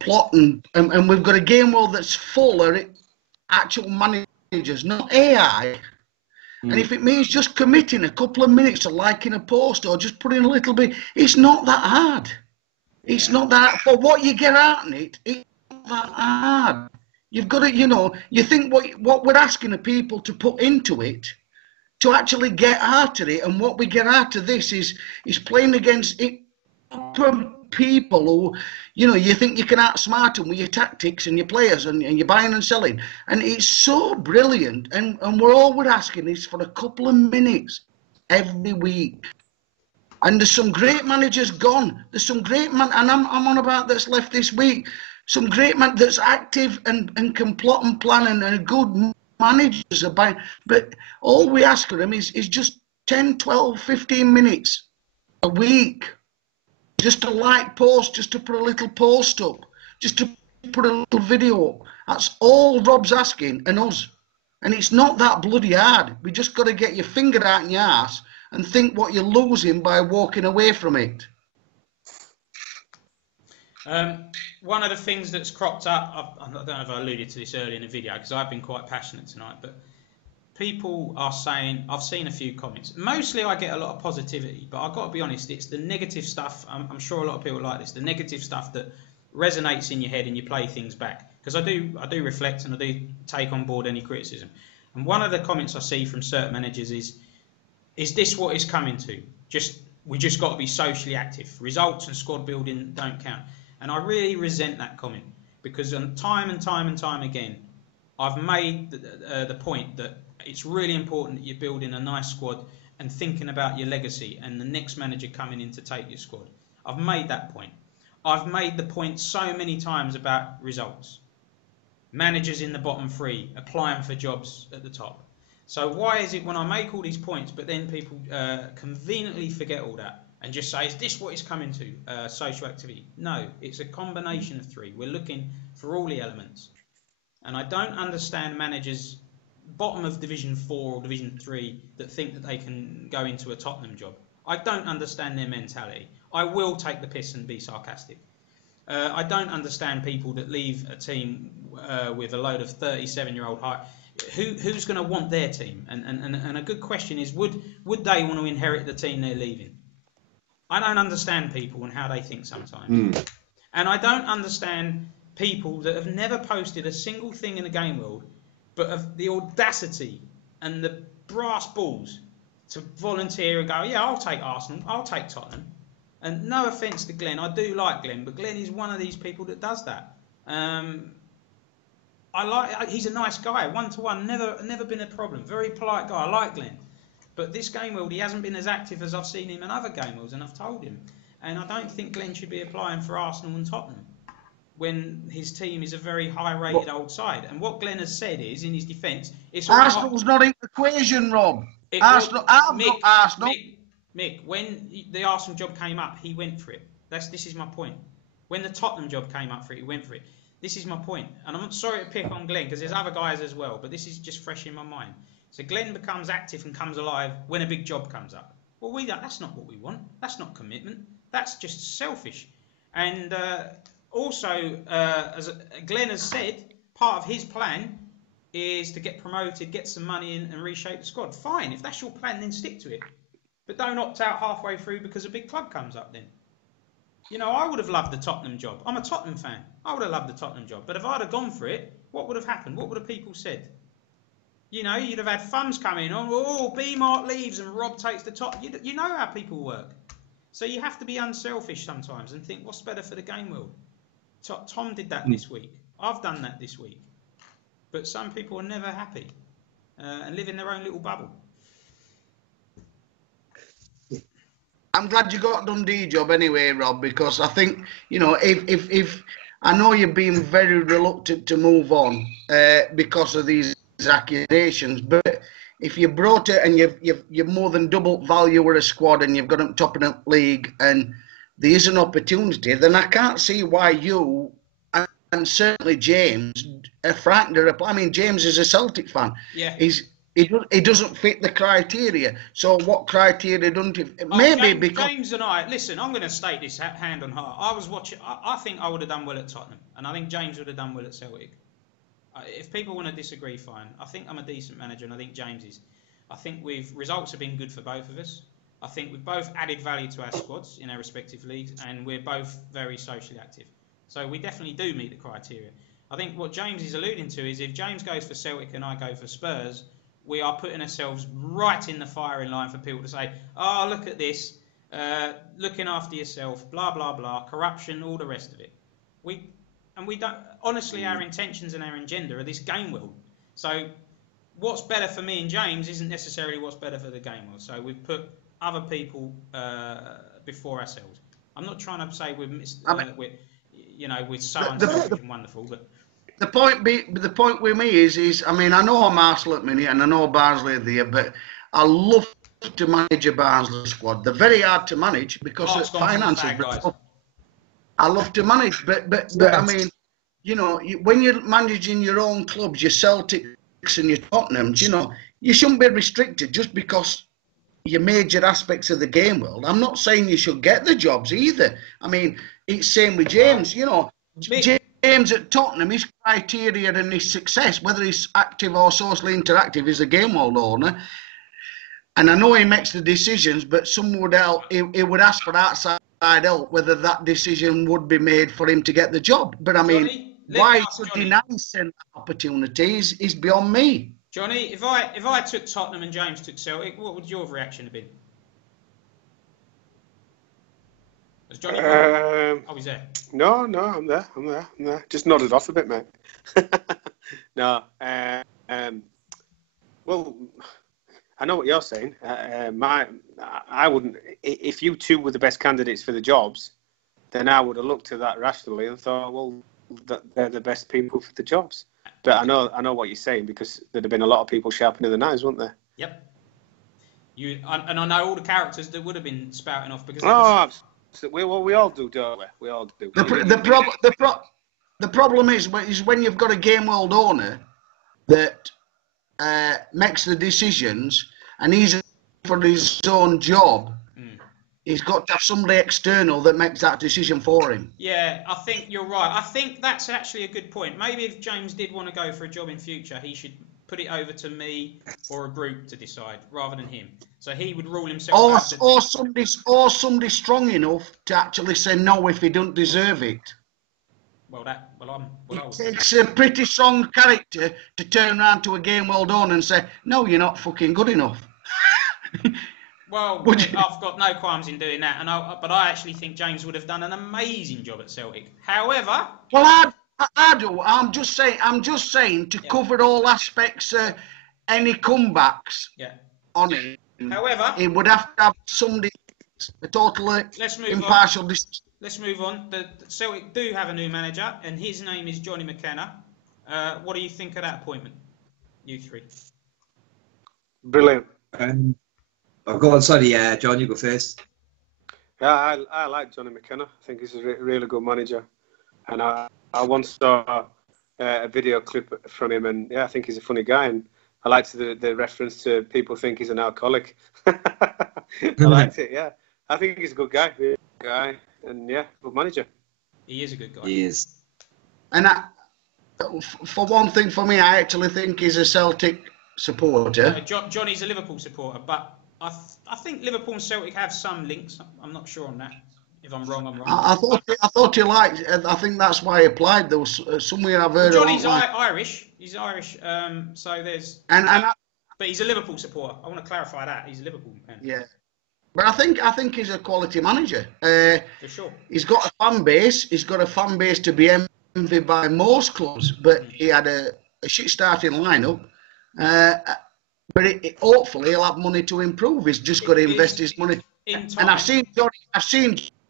plot, and we've got a game world that's full of actual managers, not AI. And if it means just committing a couple of minutes to liking a post or just putting a little bit, it's not that hard. It's not that, for what you get out of it, it's not that hard. You've got to, you think what we're asking the people to put into it, to actually get out of it, and what we get out of this is playing against it from people who, you think you can outsmart them with your tactics and your players and your buying and selling, and it's so brilliant. And we're asking is for a couple of minutes every week. And there's some great managers gone. There's some great and I'm on about that's left this week. Some great man that's active and can plot and plan and good managers are buying. But all we ask of them is just 10, 12, 15 minutes a week. Just to like post, just to put a little post up, just to put a little video up. That's all Rob's asking and us. And it's not that bloody hard. We just got to get your finger out in your ass and think what you're losing by walking away from it. One of the things that's cropped up, I don't know if I alluded to this earlier in the video because I've been quite passionate tonight, but people are saying, I've seen a few comments. Mostly I get a lot of positivity, but I've got to be honest, it's the negative stuff. I'm sure a lot of people like this. The negative stuff that resonates in your head and you play things back. Because I do reflect and I do take on board any criticism. And one of the comments I see from certain managers is this what it's coming to? We just got to be socially active. Results and squad building don't count. And I really resent that comment because time and time again, I've made the point that it's really important that you're building a nice squad and thinking about your legacy and the next manager coming in to take your squad. I've made that point. I've made the point so many times about results. Managers in the bottom three applying for jobs at the top. So why is it when I make all these points, but then people conveniently forget all that and just say, is this what it's coming to, social activity? No, it's a combination of three. We're looking for all the elements. And I don't understand managers bottom of Division 4 or Division 3 that think that they can go into a Tottenham job. I don't understand their mentality. I will take the piss and be sarcastic. I don't understand people that leave a team with a load of 37-year-old height. Who's going to want their team? And a good question is, would they want to inherit the team they're leaving? I don't understand people and how they think sometimes. And I don't understand people that have never posted a single thing in the game world, but have the audacity and the brass balls to volunteer and go, yeah, I'll take Arsenal, I'll take Tottenham. And no offence to Glenn, I do like Glenn, but Glenn is one of these people that does that. He's a nice guy, one-to-one, never been a problem, very polite guy, I like Glenn. But this game world, he hasn't been as active as I've seen him in other game worlds, and I've told him. And I don't think Glenn should be applying for Arsenal and Tottenham. when his team is a very high-rated old side. And what Glenn has said is, in his defence, it's Arsenal's not in the equation, Rob. Arsenal, I've got Arsenal. Mick, when the Arsenal job came up, he went for it. This is my point. When the Tottenham job came up for it, he went for it. This is my point. And I'm sorry to pick on Glenn, because there's other guys as well, but this is just fresh in my mind. So Glenn becomes active and comes alive when a big job comes up. Well, that's not what we want. That's not commitment. That's just selfish. And also, as Glenn has said, part of his plan is to get promoted, get some money in and reshape the squad. Fine, if that's your plan, then stick to it. But don't opt out halfway through because a big club comes up then. You know, I would have loved the Tottenham job. I'm a Tottenham fan. I would have loved the Tottenham job. But if I'd have gone for it, what would have happened? What would have people said? You know, you'd have had thumbs coming on, oh, B-Mark leaves and Rob takes the top. You know how people work. So you have to be unselfish sometimes and think, what's better for the game world? Tom did that this week. I've done that this week. But some people are never happy and live in their own little bubble. I'm glad you got Dundee job anyway, Rob, because I think, you know, if I know you've been very reluctant to move on because of these accusations, but if you brought it and you've more than double value with a squad and you've got them top in the league and there is an opportunity, then I can't see why you and certainly James are frightened of it. I mean, James is a Celtic fan. Yeah. He doesn't fit the criteria. So what criteria don't he? Maybe because James and I, listen, I'm going to state this hand on heart. I was watching. I think I would have done well at Tottenham, and I think James would have done well at Celtic. If people want to disagree, fine. I think I'm a decent manager, and I think James is. I think results have been good for both of us. I think we've both added value to our squads in our respective leagues, and we're both very socially active. So we definitely do meet the criteria. I think what James is alluding to is if James goes for Celtic and I go for Spurs, we are putting ourselves right in the firing line for people to say, oh, look at this, looking after yourself, blah, blah, blah, corruption, all the rest of it. We don't, honestly, our intentions and our agenda are this game world. So what's better for me and James isn't necessarily what's better for the game world. So we've put other people before ourselves. I'm not trying to say we're so unselfish and wonderful, but... The point with me is I mean, I know I'm Arsenal at minute and I know Barnsley are there, but I love to manage a Barnsley squad. They're very hard to manage because of finances. I love to manage, but I mean, you know, when you're managing your own clubs, your Celtics and your Tottenhams, you know, you shouldn't be restricted just because your major aspects of the game world. I'm not saying you should get the jobs either. I mean, it's same with James, you know. James at Tottenham, his criteria and his success, whether he's active or socially interactive, is a game world owner. And I know he makes the decisions, but some would help. He would ask for outside help whether that decision would be made for him to get the job. But I mean, Johnny, why he could deny certain opportunities is beyond me. Johnny, if I took Tottenham and James took Celtic, what would your reaction have been? Has Johnny oh, he's there. No, I'm there. Just nodded off a bit, mate. No, well, I know what you're saying. I wouldn't. If you two were the best candidates for the jobs, then I would have looked at that rationally and thought, well, they're the best people for the jobs. But I know what you're saying because there'd have been a lot of people sharpening the knives, wouldn't there? Yep. And I know all the characters that would have been spouting off because. We all do, don't we? We all do. The problem is when you've got a game world owner that makes the decisions and he's for his own job, he's got to have somebody external that makes that decision for him. Yeah, I think you're right. I think that's actually a good point. Maybe if James did want to go for a job in future, he should put it over to me or a group to decide rather than him. So he would rule himself out. Or somebody strong enough to actually say no if he don't deserve it. It's a pretty strong character to turn around to a game world owner and say, no, you're not fucking good enough. Well, I've got no qualms in doing that, but I actually think James would have done an amazing job at Celtic. However, well, I do. I'm just saying to cover all aspects of any comebacks on it. However, it would have to have somebody a totally impartial decision. let's move on. The Celtic do have a new manager, and his name is Jonny McKenna. What do you think of that appointment, you three? Brilliant. I've got on. Sorry, John, you go first. Yeah, I like Jonny McKenna. I think he's a really good manager. And I once saw a video clip from him, and yeah, I think he's a funny guy. And I liked the reference to people think he's an alcoholic. I liked it, yeah. I think he's a good guy, and yeah, good manager. He is a good guy. He is. And for one thing, for me, I actually think he's a Celtic supporter. Johnny's a Liverpool supporter, but I think Liverpool and Celtic have some links. I'm not sure on that. If I'm wrong, I'm wrong. I thought he liked. I think that's why he applied. There was somewhere I've heard. Johnny's Irish. He's Irish. So there's. But he's a Liverpool supporter. I want to clarify that he's a Liverpool fan. Yeah, but I think he's a quality manager. For sure. He's got a fan base. He's got a fan base to be envied by most clubs. But he had a shit starting lineup. But hopefully he'll have money to improve. He's just got to invest his money. And I've seen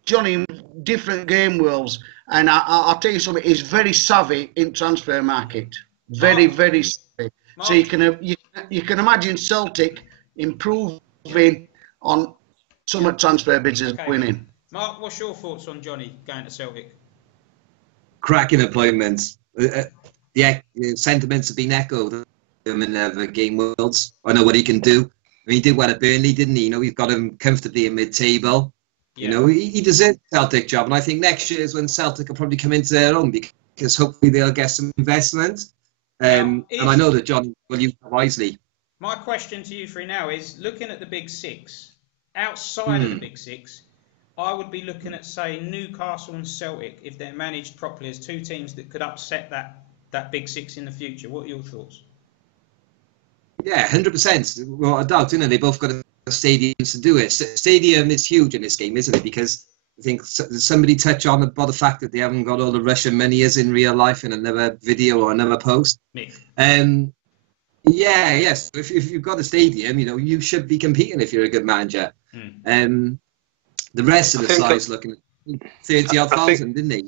Jonny in different game worlds, and I'll tell you something. He's very savvy in transfer market. Very savvy. So you can imagine Celtic improving on some of transfer bids as winning. Mark, what's your thoughts on Jonny going to Celtic? Cracking appointments. Sentiments have been echoed him in the game worlds. I know what he can do. I mean, he did well at Burnley, didn't he? You know, we've got him comfortably in mid-table. Yeah. You know, he deserves a Celtic job, and I think next year is when Celtic will probably come into their own, because hopefully they'll get some investment. And I know that John will use that wisely. My question to you three now is, looking at the Big Six, outside of the Big Six, I would be looking at, say, Newcastle and Celtic, if they're managed properly, as two teams that could upset that Big Six in the future. What are your thoughts? Yeah, 100%. Well, I doubt, they both got stadiums to do it. Stadium is huge in this game, isn't it? Because I think somebody touched on about the fact that they haven't got all the Russian money as in real life in another video or another post. Mick. Yes. If you've got a stadium, you should be competing if you're a good manager. The rest of the side's looking at 30-odd thousand, didn't they?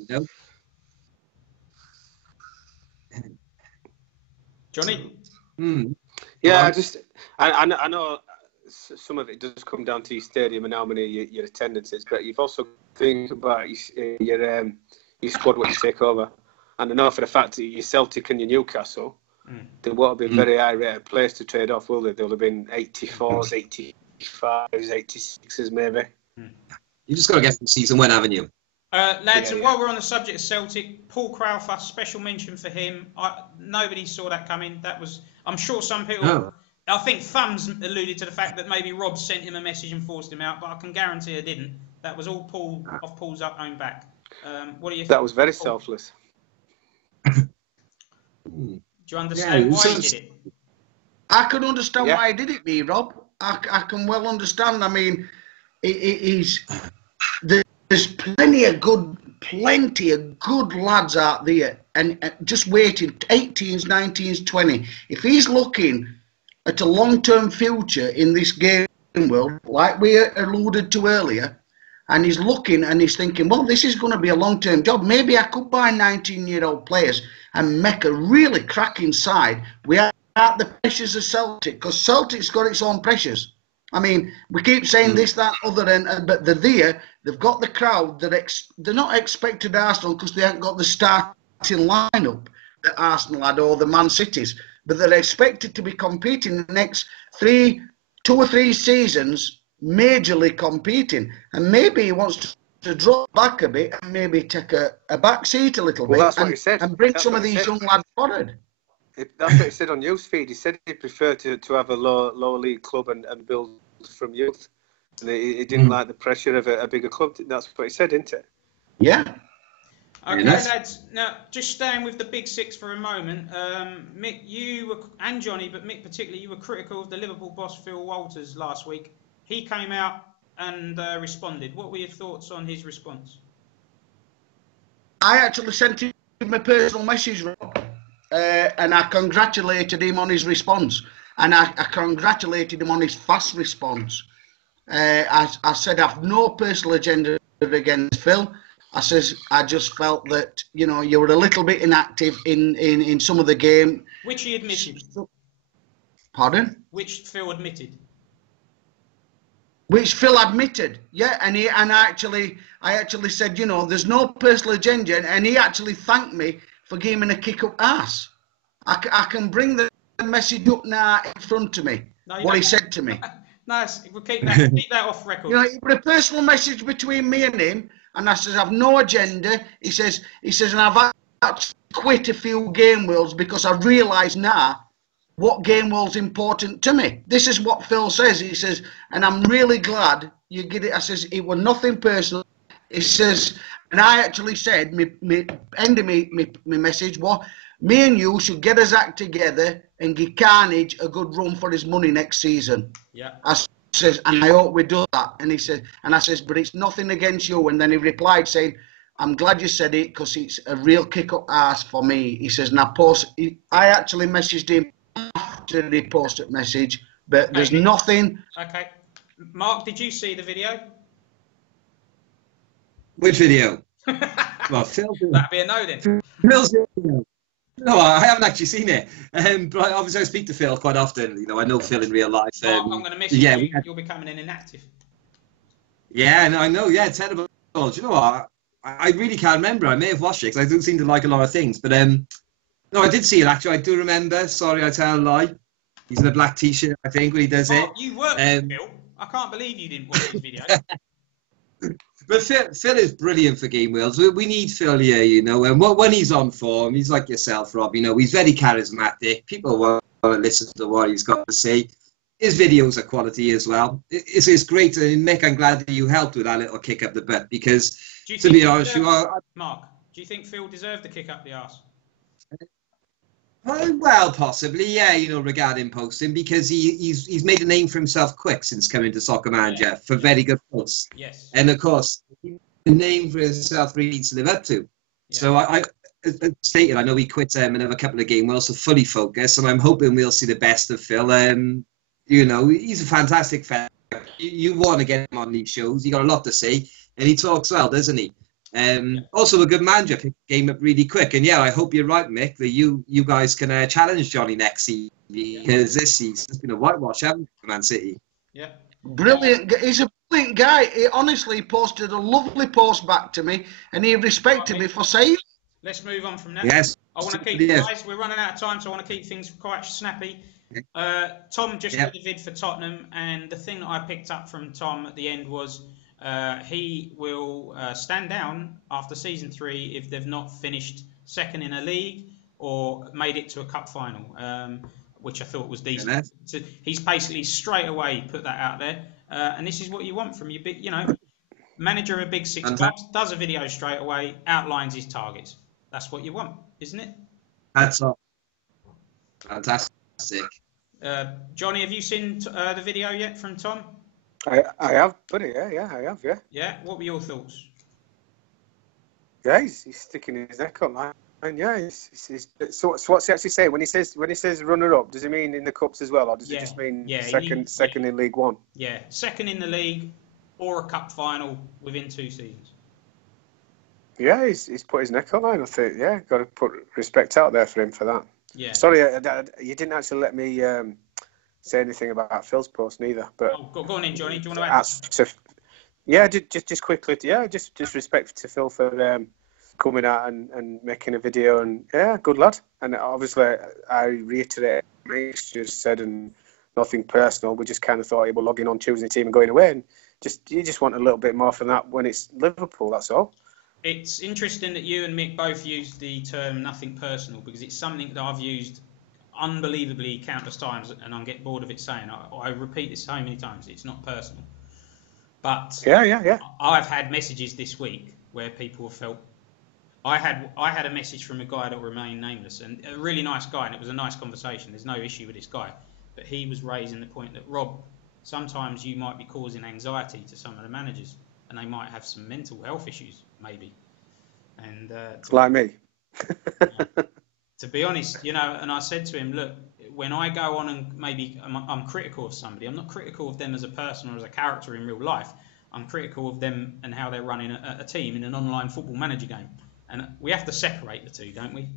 Johnny? Yeah, I know some of it does come down to your stadium and how many your attendance is, but you've also think about your squad what you take over. And I know for the fact that your Celtic and your Newcastle, they won't have been very high rated players to trade off, will they? They'll have been 84s, 85s, 86s maybe. You just got to get from season one, haven't you? Lads, and while we're on the subject of Celtic, Paul Crowther, special mention for him. Nobody saw that coming. I'm sure some people... No. I think Thumbs alluded to the fact that maybe Rob sent him a message and forced him out, but I can guarantee I didn't. That was all off Paul's own back. What do you think? That was very selfless. Do you understand why he did it? I can understand why he did it, Rob. I can well understand. I mean, there's plenty of good lads out there, and just waiting, 18s, 19s, 20. If he's looking at a long-term future in this game world, like we alluded to earlier, and he's looking and he's thinking, well, this is going to be a long-term job. Maybe I could buy 19-year-old players and make a really cracking side without the pressures of Celtic, because Celtic's got its own pressures. I mean, we keep saying this, that, other, but they're there. They've got the crowd. They're not expected Arsenal because they haven't got the starting lineup that Arsenal had or the Man Cities. But they're expected to be competing the next 2 or 3 seasons, majorly competing. And maybe he wants to drop back a bit and maybe take a back seat a little bit that's what he said. And bring some of these young lads forward. That's what he said on Newsfeed. He said he preferred to have a lower league club and build from youth. And he didn't like the pressure of a bigger club. That's what he said, isn't it? Yeah. Okay, lads. Now, just staying with the Big Six for a moment. Mick, you were, and Johnny, but Mick particularly, you were critical of the Liverpool boss Phil Walters last week. He came out and responded. What were your thoughts on his response? I actually sent him a personal message, Rob, and I congratulated him on his response. And I congratulated him on his fast response. I said I've no personal agenda against Phil. I says, I just felt that, you know, you were a little bit inactive in some of the game. Which he admitted. Pardon? Which Phil admitted. Which Phil admitted, yeah, and I actually said, you know, there's no personal agenda, and he actually thanked me for giving me a kick up ass. I can bring the message up now in front of me, No, what he said to me. Nice, we'll keep that off record. You know, it was a personal message between me and him, and I says, I've no agenda. He says, and I've actually quit a few game worlds because I realise now what game world's important to me. This is what Phil says. He says, and I'm really glad you get it. I says, it was nothing personal. He says, and I actually said, me end of me message was, me and you should get us act together and give Carnage a good run for his money next season. Yeah. I says, and I hope we do that. And he said, and I says, but it's nothing against you. And then he replied saying, I'm glad you said it because it's a real kick up ass for me. He says, and I actually messaged him after the posted message, but there's nothing. Okay. Mark, did you see the video? Which video? Well, Phil. That'd be a no then. Phil's video. No, I haven't actually seen it. But obviously I speak to Phil quite often. You know, I know Phil in real life. Mark, I'm going to miss you. Yeah, You're becoming an inactive. Yeah, no, I know. Yeah, terrible. Do you know what? I really can't remember. I may have watched it because I don't seem to like a lot of things. But no, I did see it actually. I do remember. Sorry, I tell a lie. He's in a black T-shirt, I think, when he does Mark, it. you worked with Phil. I can't believe you didn't watch his video. But Phil is brilliant for Game Worlds. We need Phil here, you know. And when he's on form, he's like yourself, Rob. You know, he's very charismatic. People want to listen to what he's got to say. His videos are quality as well. It's great. And Mick, I'm glad that you helped with that little kick up the butt because, to be honest, Mark, do you think Phil deserved the kick up the arse? Well, possibly, yeah, you know, regarding posting, because he's made a name for himself quick since coming to Soccer Manager for very good posts. Yes. And of course, the name for himself really needs to live up to. Yeah. So I stated, I know he quit another couple of game worlds, so fully focused, and I'm hoping we'll see the best of Phil. You know, he's a fantastic fan. You want to get him on these shows. He got a lot to say, and he talks well, doesn't he? Also a good manager, picked the game up really quick, and yeah, I hope you're right, Mick, that you guys can challenge Jonny next season, because this season's been a whitewash, haven't it, for Man City? Yeah. Brilliant. He's a brilliant guy. He honestly posted a lovely post back to me, and he respected me for saying. Let's move on from that. Yes. I want to keep, guys, we're running out of time, so I want to keep things quite snappy. Tom just did the vid for Tottenham, and the thing that I picked up from Tom at the end was he will stand down after season 3 if they've not finished second in a league or made it to a cup final, which I thought was decent. So he's basically straight away put that out there, and this is what you want from your big, you know, manager of Big Six clubs, does a video straight away, outlines his targets. That's what you want, isn't it? That's all. Fantastic. Jonny, have you seen the video yet from Tom? I have, buddy. Yeah, I have. Yeah. Yeah. What were your thoughts? Yeah, he's sticking his neck up, man. And yeah, so what's he actually saying when he says runner up? Does he mean in the cups as well, or does it just mean second in League One? Yeah, second in the league or a cup final within 2 seasons. Yeah, he's put his neck on line. I think. Yeah, got to put respect out there for him for that. Yeah. Sorry, you didn't actually let me say anything about Phil's post neither. But go on in, Jonny. Do you want to add? Yeah, just quickly. Yeah, just respect to Phil for coming out and making a video, and yeah, good lad. And obviously, I reiterate what Mick just said, and nothing personal. We just kind of thought he was logging on, choosing a team, and going away. And you just want a little bit more from that when it's Liverpool. That's all. It's interesting that you and Mick both use the term "nothing personal" because it's something that I've used unbelievably countless times, and I get bored of it saying. I repeat this so many times. It's not personal, but yeah. I've had messages this week where people have felt. I had a message from a guy that remained nameless, and a really nice guy, and it was a nice conversation. There's no issue with this guy, but he was raising the point that, Rob, sometimes you might be causing anxiety to some of the managers, and they might have some mental health issues, maybe. And like me. To be honest, you know, and I said to him, look, when I go on and maybe I'm critical of somebody, I'm not critical of them as a person or as a character in real life. I'm critical of them and how they're running a team in an online Football Manager game. And we have to separate the two, don't we?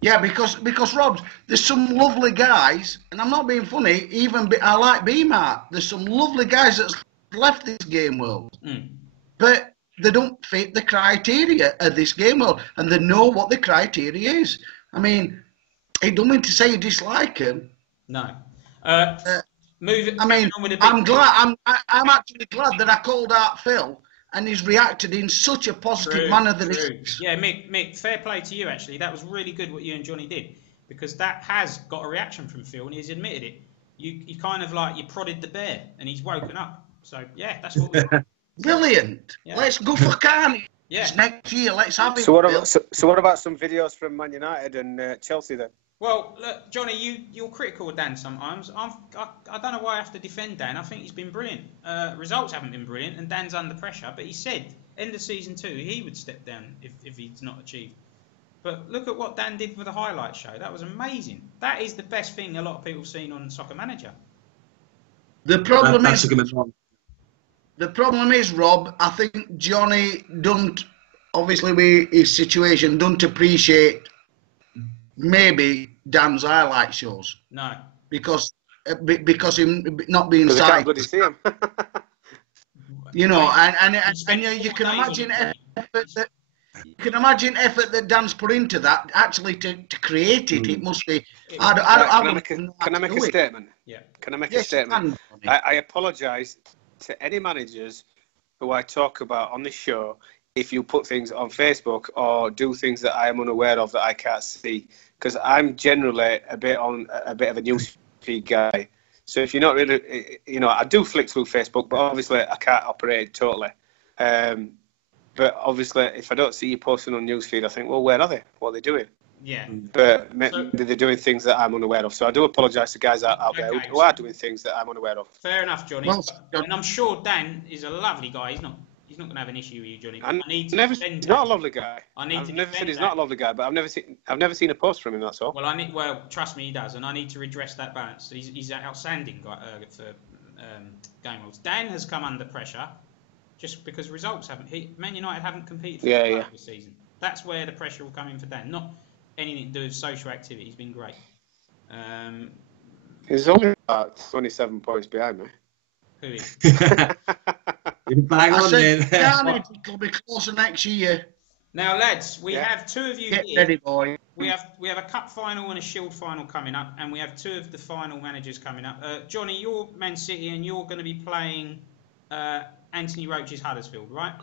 Yeah, because Rob, there's some lovely guys, and I'm not being funny. I like B-Mark. There's some lovely guys that's left this game world, but they don't fit the criteria of this game world, and they know what the criteria is. I mean, it don't mean to say you dislike him. No. I mean, I'm glad. I'm actually glad that I called out Phil, and he's reacted in such a positive manner that it's... Yeah, Mick, fair play to you, actually. That was really good what you and Jonny did, because that has got a reaction from Phil, and he's admitted it. You kind of like, you prodded the bear, and he's woken up. So, yeah, that's what we Brilliant. Yeah. Let's go for Carnage next year. Let's have it. So what about some videos from Man United and Chelsea then? Well, look, Jonny, you're critical of Dan sometimes. I don't know why I have to defend Dan. I think he's been brilliant. Results haven't been brilliant, and Dan's under pressure. But he said, end of season 2, he would step down if he's not achieved. But look at what Dan did for the highlight show. That was amazing. That is the best thing a lot of people have seen on Soccer Manager. The problem is, Rob, I think Jonny don't, obviously with his situation, don't appreciate maybe Dan's highlight shows. No. Because him not being signed. I can't bloody see him. You know, and you can imagine effort that Dan's put into that, actually to create it. It must be. Can I make a statement? Yeah. Can I make a statement? I apologise to any managers who I talk about on this show if you put things on Facebook or do things that I am unaware of that I can't see, because I'm generally a bit of a newsfeed guy. So if you're not really, I do flick through Facebook, but obviously I can't operate it totally. But obviously, if I don't see you posting on newsfeed, I think, well, where are they? What are they doing? Yeah. But they're doing things that I'm unaware of. So I do apologise to guys out there who are doing things that I'm unaware of. Fair enough, Jonny. And I'm sure Dan is a lovely guy. He's not going to have an issue with you, Jonny. He's not a lovely guy. I've never said he's not a lovly guy, but I've never seen a post from him. That's all. Well, trust me, he does, and I need to redress that balance. He's an outstanding guy for game modes. Dan has come under pressure just because results haven't. Man United haven't competed for this season. That's where the pressure will come in for Dan. Not anything to do with social activity. He's been great. He's only about 27 points behind me. Who is? Bang on then. Carnage will be closer next year. Now, lads, we have two of you Get here. ready, boy. We have a cup final and a shield final coming up, and we have two of the final managers coming up. Jonny, you're Man City, and you're going to be playing Anthony Roach's Huddersfield, right?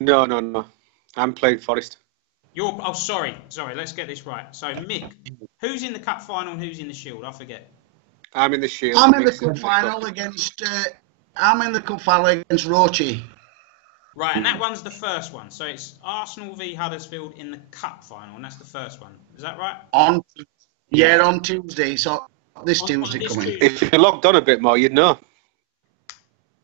No. I'm playing Forest. Sorry. Let's get this right. So, Mick, who's in the cup final and who's in the shield? I forget. I'm in the shield. I'm in the cup final against. I'm in the cup final against Roachy. Right, and that one's the first one. So it's Arsenal v Huddersfield in the cup final, and that's the first one. Is that right? On Tuesday. So this Tuesday coming. If you logged on a bit more, you'd know.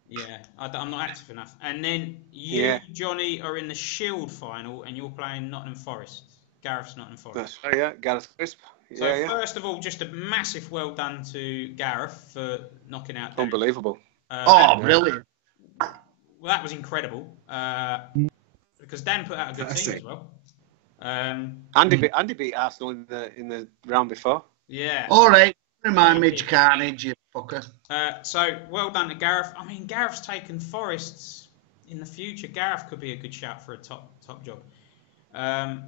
Yeah, I'm not active enough. And then you, Jonny, are in the Shield final, and you're playing Nottingham Forest. Gareth's Nottingham Forest. That's right, Gareth Crisp. So first of all, just a massive well done to Gareth for knocking out Dan. Unbelievable. Brilliant. Well, that was incredible. Because Dan put out a good team as well. Andy beat Arsenal in the round before. Yeah. All right. Remind me to Carnage, you fucker. So, well done to Gareth. I mean, Gareth's taken Forests in the future. Gareth could be a good shout for a top job. Now,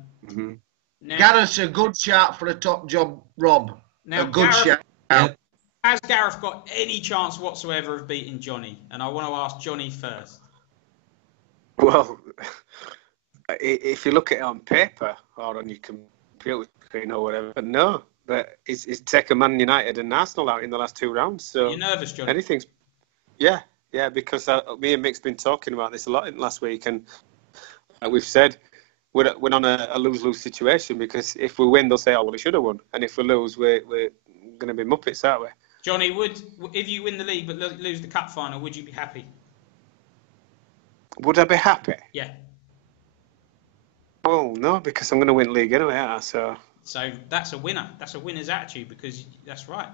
Gareth's a good shout for a top job, Rob. Now, a good shout. Has Gareth got any chance whatsoever of beating Jonny? And I want to ask Jonny first. Well, if you look at it on paper or on your computer screen or whatever, but no. But he's taken Man United and Arsenal out in the last 2 rounds. So you're nervous, Jonny? Anything's... Yeah, because me and Mick's been talking about this a lot in last week, and we've said we're on a lose-lose situation, because if we win, they'll say, oh, well, we should have won. And if we lose, we're going to be muppets, aren't we? Jonny, if you win the league but lose the cup final, would you be happy? Would I be happy? Yeah. Oh, no, because I'm going to win league anyway, aren't I? So that's a winner. That's a winner's attitude, because that's right.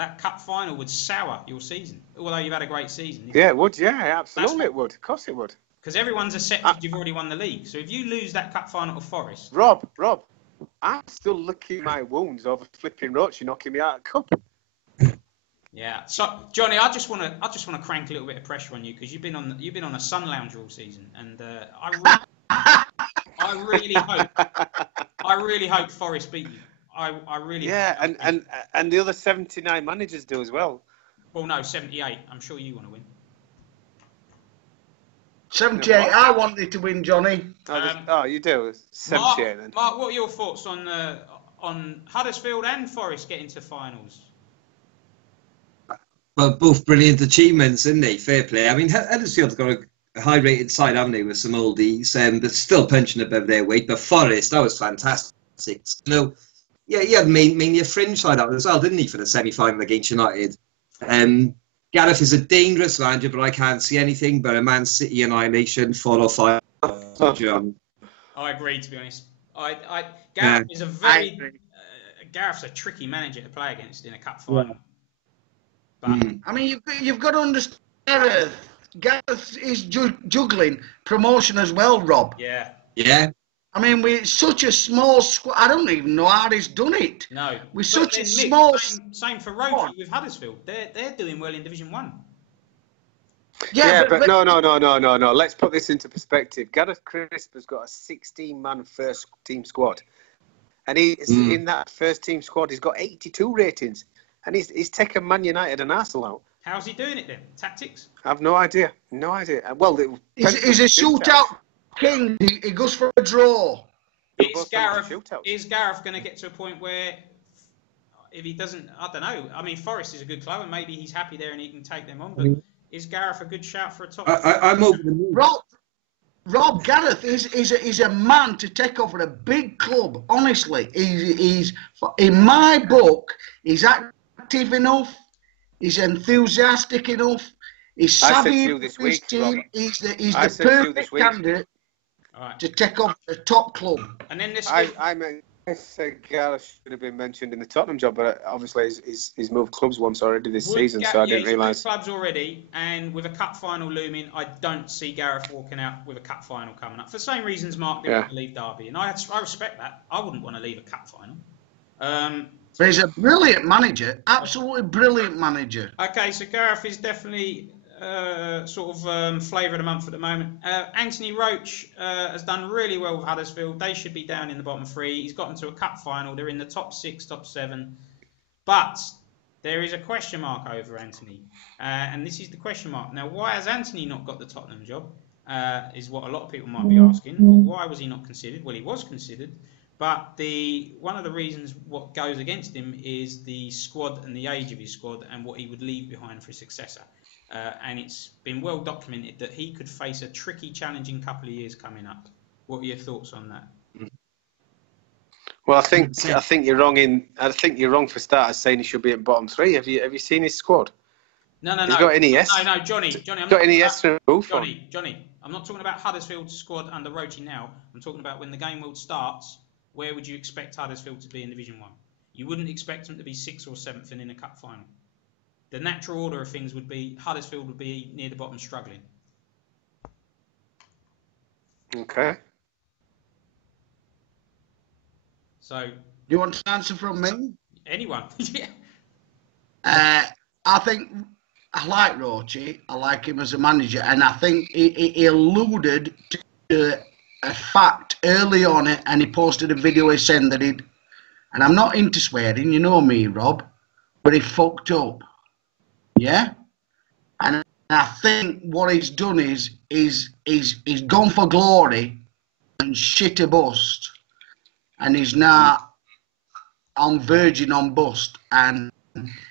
that cup final would sour your season, although you've had a great season. Yeah, it would. Yeah, absolutely, it would. Of course, it would. Because everyone's accepted you've already won the league. So if you lose that cup final to Forest, Rob, I'm still licking my wounds over flipping Roach knocking me out of cup. Yeah. So Jonny, I just want to crank a little bit of pressure on you because you've been on a sun lounger all season, and I really hope Forest beat you. I really and the other 79 managers do as well. Well, no, 78. I'm sure you want to win. 78. I wanted to win, Jonny. You do. 78 then. Mark, what are your thoughts on Huddersfield and Forest getting to finals? Well, both brilliant achievements, isn't they? Fair play. I mean, Huddersfield's got a high-rated side, haven't they, with some oldies, but still punching above their weight. But Forest, that was fantastic. He had mainly a fringe side out as well, didn't he, for the semi-final against United? Gareth is a dangerous manager, but I can't see anything but a Man City annihilation, 4 or 5. I agree, to be honest. Gareth is Gareth's a tricky manager to play against in a cup final. Yeah. But, I mean, you've got to understand, Gareth is juggling promotion as well, Rob. Yeah. Yeah. I mean, we're such a small squad. I don't even know how he's done it. No. We're such a small... Same for Roach with Huddersfield. They're doing well in Division 1. Yeah, but no. Let's put this into perspective. Gareth Crisp has got a 16-man first-team squad. And in that first-team squad, he's got 82 ratings. And he's taken Man United and Arsenal out. How's he doing it then? Tactics? I've no idea. Well, he's a shootout king. He goes for a draw. Is Gareth going to get to a point where, if he doesn't, I don't know. I mean, Forest is a good club, and maybe he's happy there and he can take them on. But is Gareth a good shout for a top? I'm over the moon. Rob Gareth is a man to take over a big club. Honestly, he's in my book. He's active enough. He's enthusiastic enough. He's savvy with his team. He's the perfect candidate to take over a top club. And then I think Gareth should have been mentioned in the Tottenham job, but obviously he's moved clubs once already this season, so I didn't realise. Clubs already, and with a cup final looming, I don't see Gareth walking out with a cup final coming up. For the same reasons Mark didn't want to leave Derby, and I respect that. I wouldn't want to leave a cup final. But he's a brilliant manager, absolutely brilliant manager. Okay, so Gareth is definitely flavour of the month at the moment. Anthony Roach has done really well with Huddersfield. They should be down in the bottom 3. He's gotten to a cup final. They're in the top 6, top 7. But there is a question mark over Anthony. And this is the question mark. Now, why has Anthony not got the Tottenham job? Is what a lot of people might be asking. Or why was he not considered? Well, he was considered. But one of the reasons what goes against him is the squad and the age of his squad and what he would leave behind for a successor. And it's been well documented that he could face a tricky, challenging couple of years coming up. What are your thoughts on that? Well, I think you're wrong wrong for starters saying he should be at bottom 3. Have you seen his squad? No. He's got any S? No, Jonny. Jonny, I'm not talking about Huddersfield's squad under Roachy now. I'm talking about when the game world starts. Where would you expect Huddersfield to be in Division 1? You wouldn't expect them to be 6th or 7th and in a cup final. The natural order of things would be Huddersfield would be near the bottom struggling. Okay. So, you want an answer from me? Anyone? Yeah. I think I like Roachy. I like him as a manager, and I think he alluded to a fact early on it, and he posted a video saying that and I'm not into swearing, you know me, Rob, but he fucked up. Yeah? And I think what he's done is he's gone for glory and shit a bust, and he's now verging on bust, and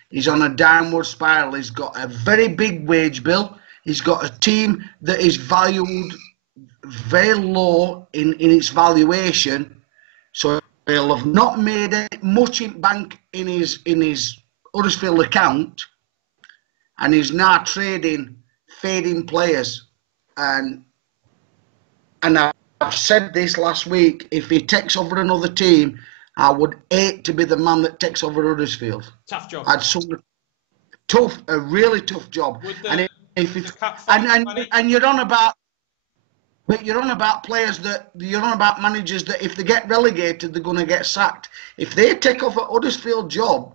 he's on a downward spiral. He's got a very big wage bill. He's got a team that is valued very low in its valuation, so he'll have not made much in bank in his Huddersfield account, and he's now trading fading players. And I've said this last week, if he takes over another team, I would hate to be the man that takes over Huddersfield. Tough job. a really tough job. And if it's and you're on about. But you're on about managers that if they get relegated, they're going to get sacked. If they take off a Huddersfield job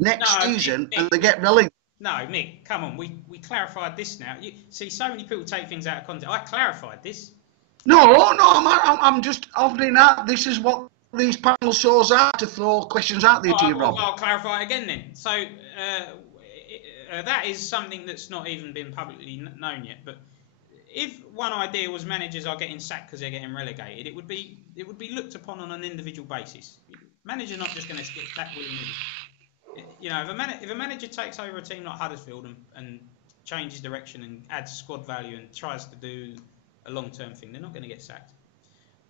next season and they get relegated. No, Mick, come on. We clarified this now. You see, so many people take things out of context. I clarified this. No, I'm just offering out. This is what these panel shows are, to throw questions out there to you, Rob. I'll clarify it again then. So that is something that's not even been publicly known yet, but if one idea was managers are getting sacked because they're getting relegated, it would be looked upon on an individual basis. Managers not just going to get sacked willy-nilly. You know, if a manager takes over a team like Huddersfield and changes direction and adds squad value and tries to do a long-term thing, they're not going to get sacked.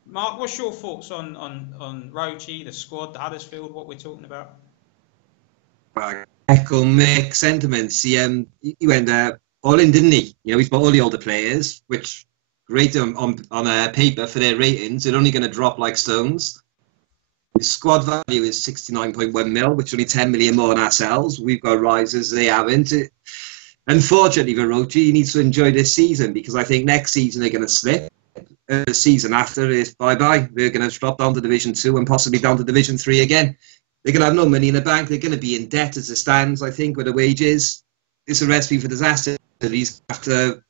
Mark, what's your thoughts on Roche, the squad, the Huddersfield, what we're talking about? I echo Mick's sentiments. He went all in, didn't he? You know, he's bought all the older players, which great on paper for their ratings. They're only going to drop like stones. His squad value is 69.1 mil, which is only 10 million more than ourselves. We've got rises, they haven't. Unfortunately for Roche, he needs to enjoy this season, because I think next season they're going to slip. The season after is bye-bye. They're going to drop down to Division 2 and possibly down to Division 3 again. They're going to have no money in the bank. They're going to be in debt as it stands, I think, with the wages. It's a recipe for disaster. After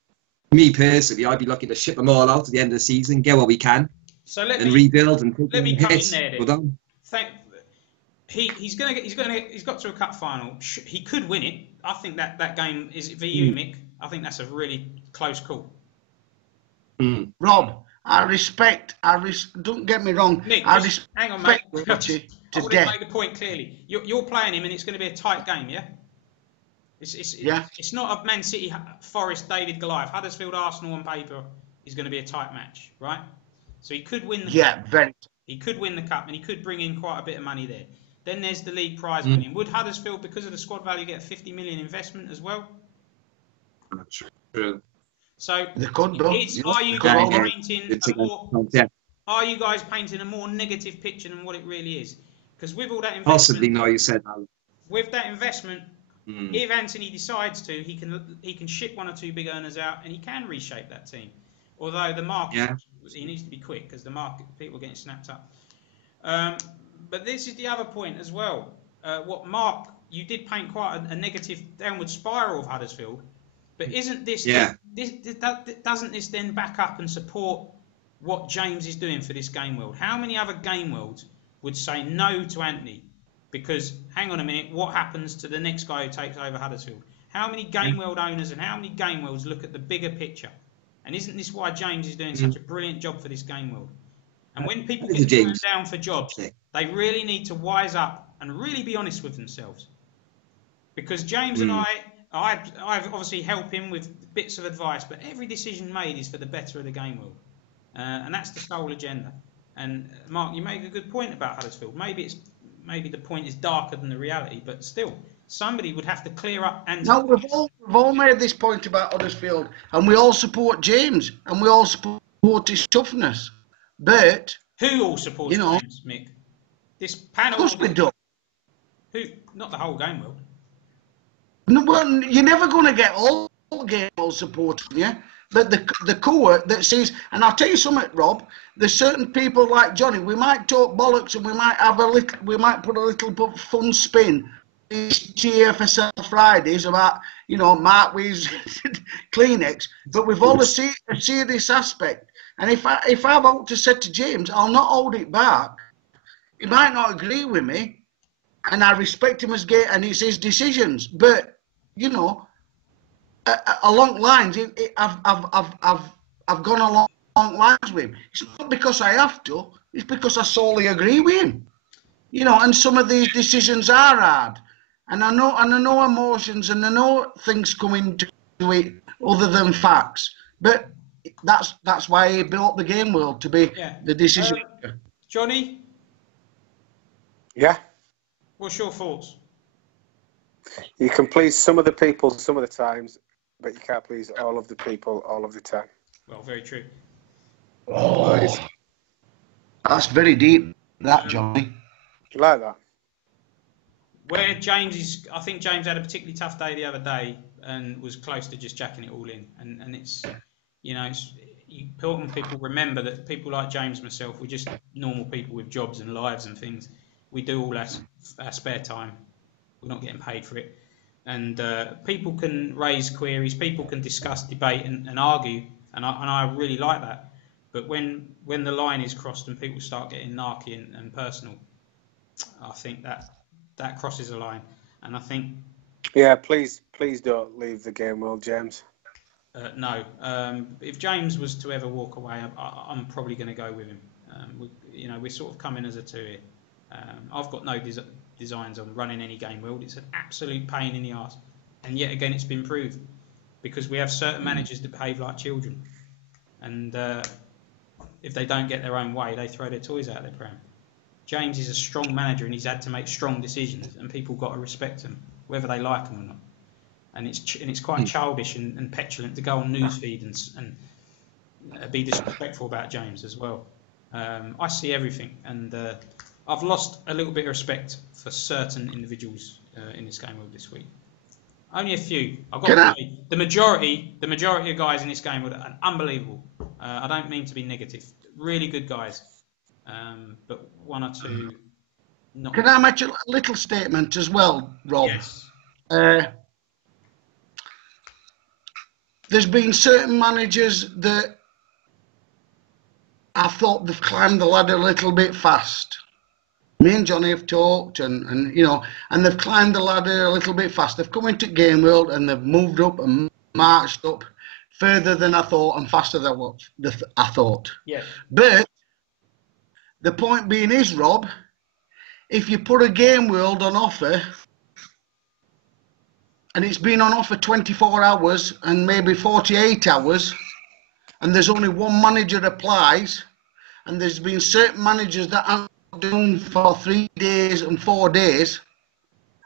me personally, I'd be lucky to ship them all out at the end of the season, get what we can, rebuild and let me come in there. He's got to a cup final. He could win it. I think that game is for you, Mick. I think that's a really close call. Rob, don't get me wrong. Mick, hang on, mate. I want to make the point clearly. You're playing him, and it's going to be a tight game, yeah. It's not a Man City, Forest, David Goliath. Huddersfield, Arsenal on paper is going to be a tight match, right? So he could win the cup. He could win the cup, and he could bring in quite a bit of money there. Then there's the league prize money. Would Huddersfield, because of the squad value, get a 50 million investment as well? Not true. So are you guys painting a more negative picture than what it really is? Because with all that investment, possibly no, you said that. With that investment. If Anthony decides to, he can ship one or two big earners out, and he can reshape that team. Although the market, he needs to be quick, because the market, people are getting snapped up. But this is the other point as well. What Mark, you did paint quite a negative downward spiral of Huddersfield, but isn't this? Doesn't this then back up and support what James is doing for this game world? How many other game worlds would say no to Anthony? Because, hang on a minute, what happens to the next guy who takes over Huddersfield? How many game world owners and how many game worlds look at the bigger picture? And isn't this why James is doing such a brilliant job for this game world? And when people get turned down for jobs, they really need to wise up and really be honest with themselves. Because James and I've obviously helped him with bits of advice, but every decision made is for the better of the game world. And that's the sole agenda. And, Mark, you make a good point about Huddersfield. Maybe the point is darker than the reality, but still, somebody would have to clear up. And no, we've all made this point about Huddersfield, and we all support James, and we all support his toughness. But who all supports James, Mick? This panel. Of course we do. Who? Not the whole game world. No, well, you're never going to get all game world supporting you. But the core that sees, and I'll tell you something, Rob. There's certain people like Jonny. We might talk bollocks, and we might put a little fun spin. These TFSL Fridays about Mark Wee's Kleenex, but we've all a serious aspect. And if I vote to say to James, I'll not hold it back. He might not agree with me, and I respect him as gay, and it's his decisions. But along lines, I've gone along lines with him. It's not because I have to. It's because I solely agree with him. And some of these decisions are hard, and I know emotions, and I know things come into it other than facts. But that's why he built the game world to be the decision. Jonny? Yeah. What's your thoughts? You can please some of the people some of the times, but you can't please all of the people all of the time. Well, very true. Oh, that's very deep, that, Jonny. You like that? where James is, I think James had a particularly tough day the other day and was close to just jacking it all in. And it's, you know, it's important people remember that people like James and myself, we're just normal people with jobs and lives and things. We do all our spare time. We're not getting paid for it. And people can raise queries, people can discuss, debate and argue. And I really like that. But when the line is crossed and people start getting narky and personal, I think that crosses a line. And I think... Yeah, please don't leave the game world, James. No. If James was to ever walk away, I'm probably going to go with him. We're sort of coming as a two here. I've got no designs on running any game world. It's an absolute pain in the arse. And yet again, it's been proved. Because we have certain managers that behave like children. And if they don't get their own way, they throw their toys out of their pram. James is a strong manager and he's had to make strong decisions, and people got to respect him, whether they like him or not. And it's quite childish and petulant to go on newsfeed and be disrespectful about James as well. I see everything, and I've lost a little bit of respect for certain individuals in this game world this week. Only a few. I've got to say, the majority of guys in this game world are unbelievable. I don't mean to be negative. Really good guys. But one or two not. Can I make a little statement as well, Rob? Yes. There's been certain managers that I thought they've climbed the ladder a little bit fast. Me and Jonny have talked and they've climbed the ladder a little bit fast. They've come into Game World and they've moved up and marched up further than I thought and faster than what I thought. Yes. But the point being is, Rob, if you put a Game World on offer and it's been on offer 24 hours and maybe 48 hours and there's only one manager applies and there's been certain managers that aren't doing for 3 days and 4 days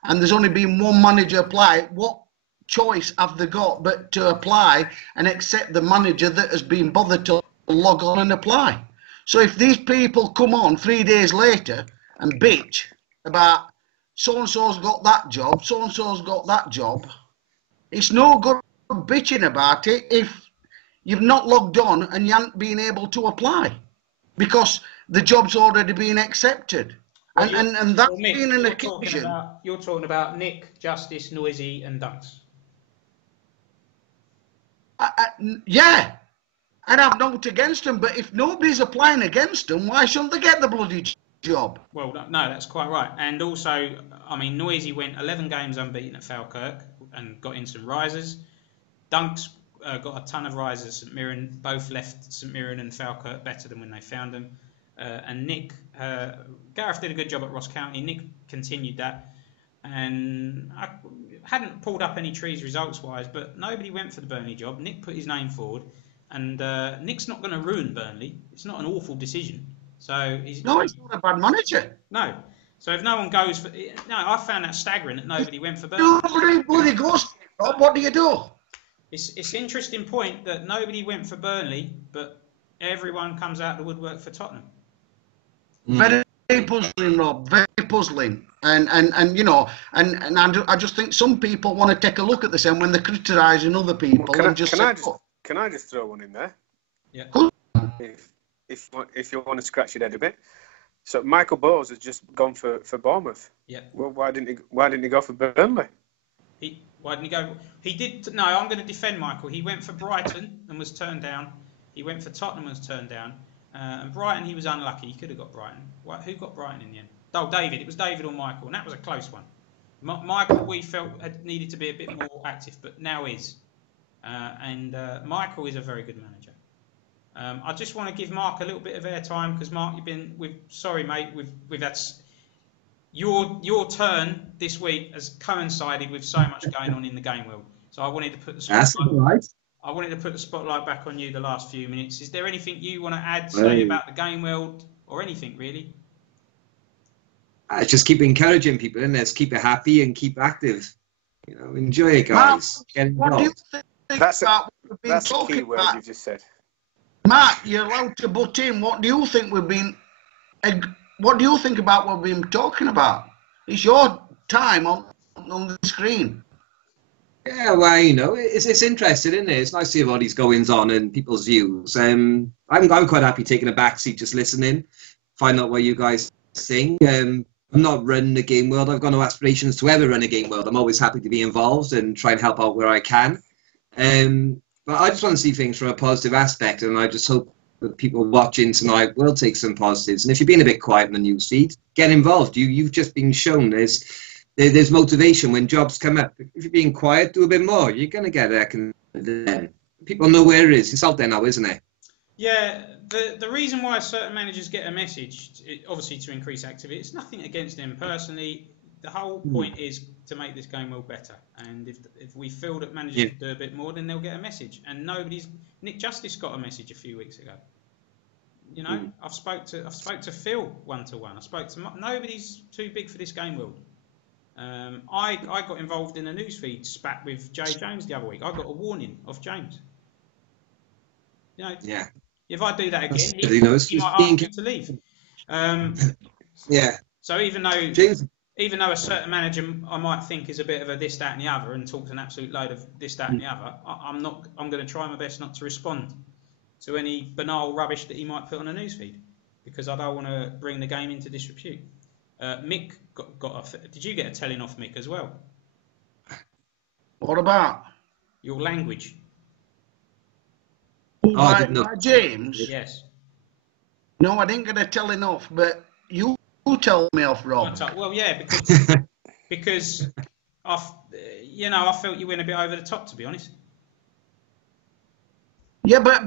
and there's only been one manager apply, what choice have they got but to apply and accept the manager that has been bothered to log on and apply? So if these people come on 3 days later and bitch about so-and-so's got that job, so-and-so's got that job, it's no good bitching about it if you've not logged on and you haven't been able to apply because the job's already been accepted. Well, and that's Mick, been an occasion. You're talking about Nick, Justice, Noisy and Dunks. Yeah. I'd have note against them, but if nobody's applying against them, why shouldn't they get the bloody job? Well, no, that's quite right. And also, I mean, Noisy went 11 games unbeaten at Falkirk and got in some risers. Dunks got a ton of risers at St Mirren. Both left St Mirren and Falkirk better than when they found them. And Nick, Gareth did a good job at Ross County. Nick continued that. And I hadn't pulled up any trees results-wise, but nobody went for the Burnley job. Nick put his name forward. And Nick's not going to ruin Burnley. It's not an awful decision. So he's not a bad manager. No. So if no one goes for... No, I found that staggering that nobody went for Burnley. Nobody bloody goes, Rob. What do you do? It's an interesting point that nobody went for Burnley, but everyone comes out the woodwork for Tottenham. Very puzzling, Rob. Very puzzling. And I just think some people want to take a look at this and when they're criticising other people Can I just throw one in there? Yeah. If you want to scratch your head a bit. So Michael Bowes has just gone for Bournemouth. Yeah. Well, why didn't he go for Burnley? Why didn't he go? He did. No, I'm going to defend Michael. He went for Brighton and was turned down. He went for Tottenham and was turned down. And Brighton, he was unlucky. He could have got Brighton. Who got Brighton in the end? Oh, David. It was David or Michael, and that was a close one. Michael, we felt had needed to be a bit more active, but now is. And Michael is a very good manager. I just want to give Mark a little bit of airtime because Mark, sorry mate, we've had your turn this week has coincided with so much going on in the game world. So I wanted to put the spotlight. I wanted to put the spotlight back on you the last few minutes. Is there anything you want to add, say about the game world or anything really? Just keep encouraging people, and let's keep it happy and keep active. Enjoy it, guys. What do you think that's about what we've been the talking key word about? you just said. Matt, you're allowed to butt in. What do you think about what we've been talking about? It's your time on the screen. Yeah, well, you know, it's interesting, isn't it? It's nice to hear all these goings on and people's views. I'm quite happy taking a back seat, just listening, find out what you guys think. I'm not running the game world. I've got no aspirations to ever run a game world. I'm always happy to be involved and try and help out where I can. But I just want to see things from a positive aspect, and I just hope that people watching tonight will take some positives. And if you're being a bit quiet in the news feed, get involved. You've just been shown there's motivation when jobs come up. If you're being quiet, do a bit more. You're going to get there. People know where it is. It's out there now, isn't it? Yeah, the reason why certain managers get a message, obviously to increase activity, it's nothing against them personally. The whole point is to make this game world better. And if we feel that managers do a bit more, then they'll get a message. And Nick Justice got a message a few weeks ago. You know, I've spoke to Phil one-to-one. I spoke to nobody's too big for this game world. I got involved in a newsfeed spat with Jay Jones the other week. I got a warning off James. You know, if I do that again, he might ask me to leave. So even though a certain manager I might think is a bit of a this, that, and the other, and talks an absolute load of this, that, and the other, I'm going to try my best not to respond to any banal rubbish that he might put on a newsfeed, because I don't want to bring the game into disrepute. Mick did you get a telling off Mick as well? What about your language? By James? Yes. No, I didn't get a telling off, but you tell me off, Rob. Well, yeah, because I felt you went a bit over the top, to be honest. Yeah, but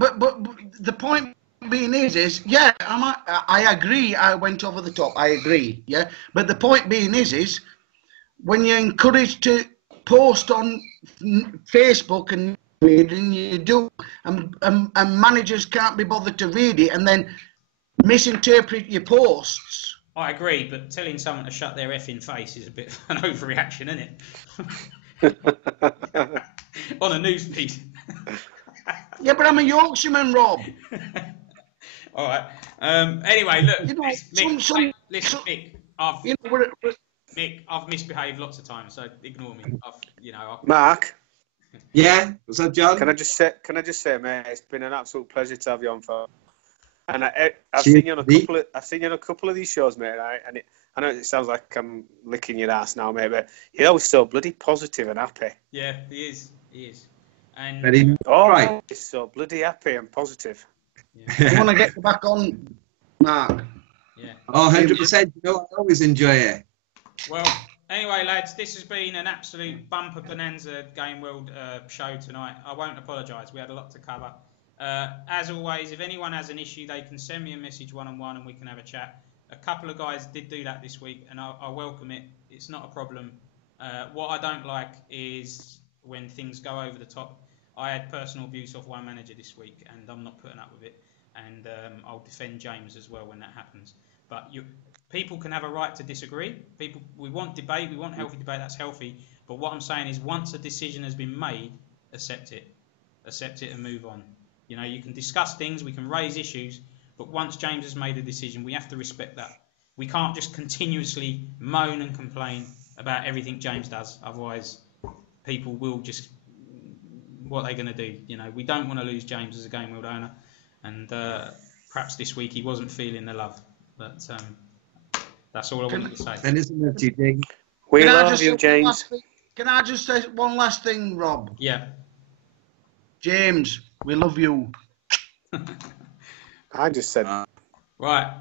the point being is yeah, I agree. I went over the top. I agree. Yeah, but the point being is when you're encouraged to post on Facebook and you do, and managers can't be bothered to read it and then misinterpret your posts. I agree, but telling someone to shut their effing face is a bit of an overreaction, isn't it? On a newsfeed. Yeah, but I'm a Yorkshireman, Rob. All right. Anyway, look, Mick, Mick, I've misbehaved lots of times, so ignore me. Mark. Yeah. What's up, John? Can I just say, mate, it's been an absolute pleasure to have you on for. And I've seen you on a couple of these shows, mate. Right? And I know it sounds like I'm licking your ass now, mate, but you're always so bloody positive and happy. Yeah, he is. And he's so bloody happy and positive. Yeah. You want to get back on, Mark? Yeah. Oh, 100%. You know, I always enjoy it. Well, anyway, lads, this has been an absolute bumper bonanza Game World show tonight. I won't apologise. We had a lot to cover. As always, if anyone has an issue, they can send me a message one-on-one and we can have a chat. A couple of guys did do that this week, and I welcome it. It's not a problem. What I don't like is when things go over the top. I had personal abuse of one manager this week, and I'm not putting up with it. And I'll defend James as well when that happens. But people can have a right to disagree. We want debate. We want healthy debate. That's healthy. But what I'm saying is, once a decision has been made, accept it and move on. You know, you can discuss things, we can raise issues, but once James has made a decision, we have to respect that. We can't just continuously moan and complain about everything James does. Otherwise, people will just, what are they going to do? You know, we don't want to lose James as a Game World owner, and perhaps this week he wasn't feeling the love. But that's all I wanted to say. And isn't it, James? We love you, James. Can I just say one last thing, Rob? Yeah. James, we love you. I just said. Right.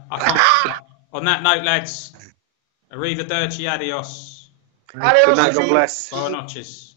On that note, lads, arrivederci, adios. Adios. Good night, God bless. Buenas noches.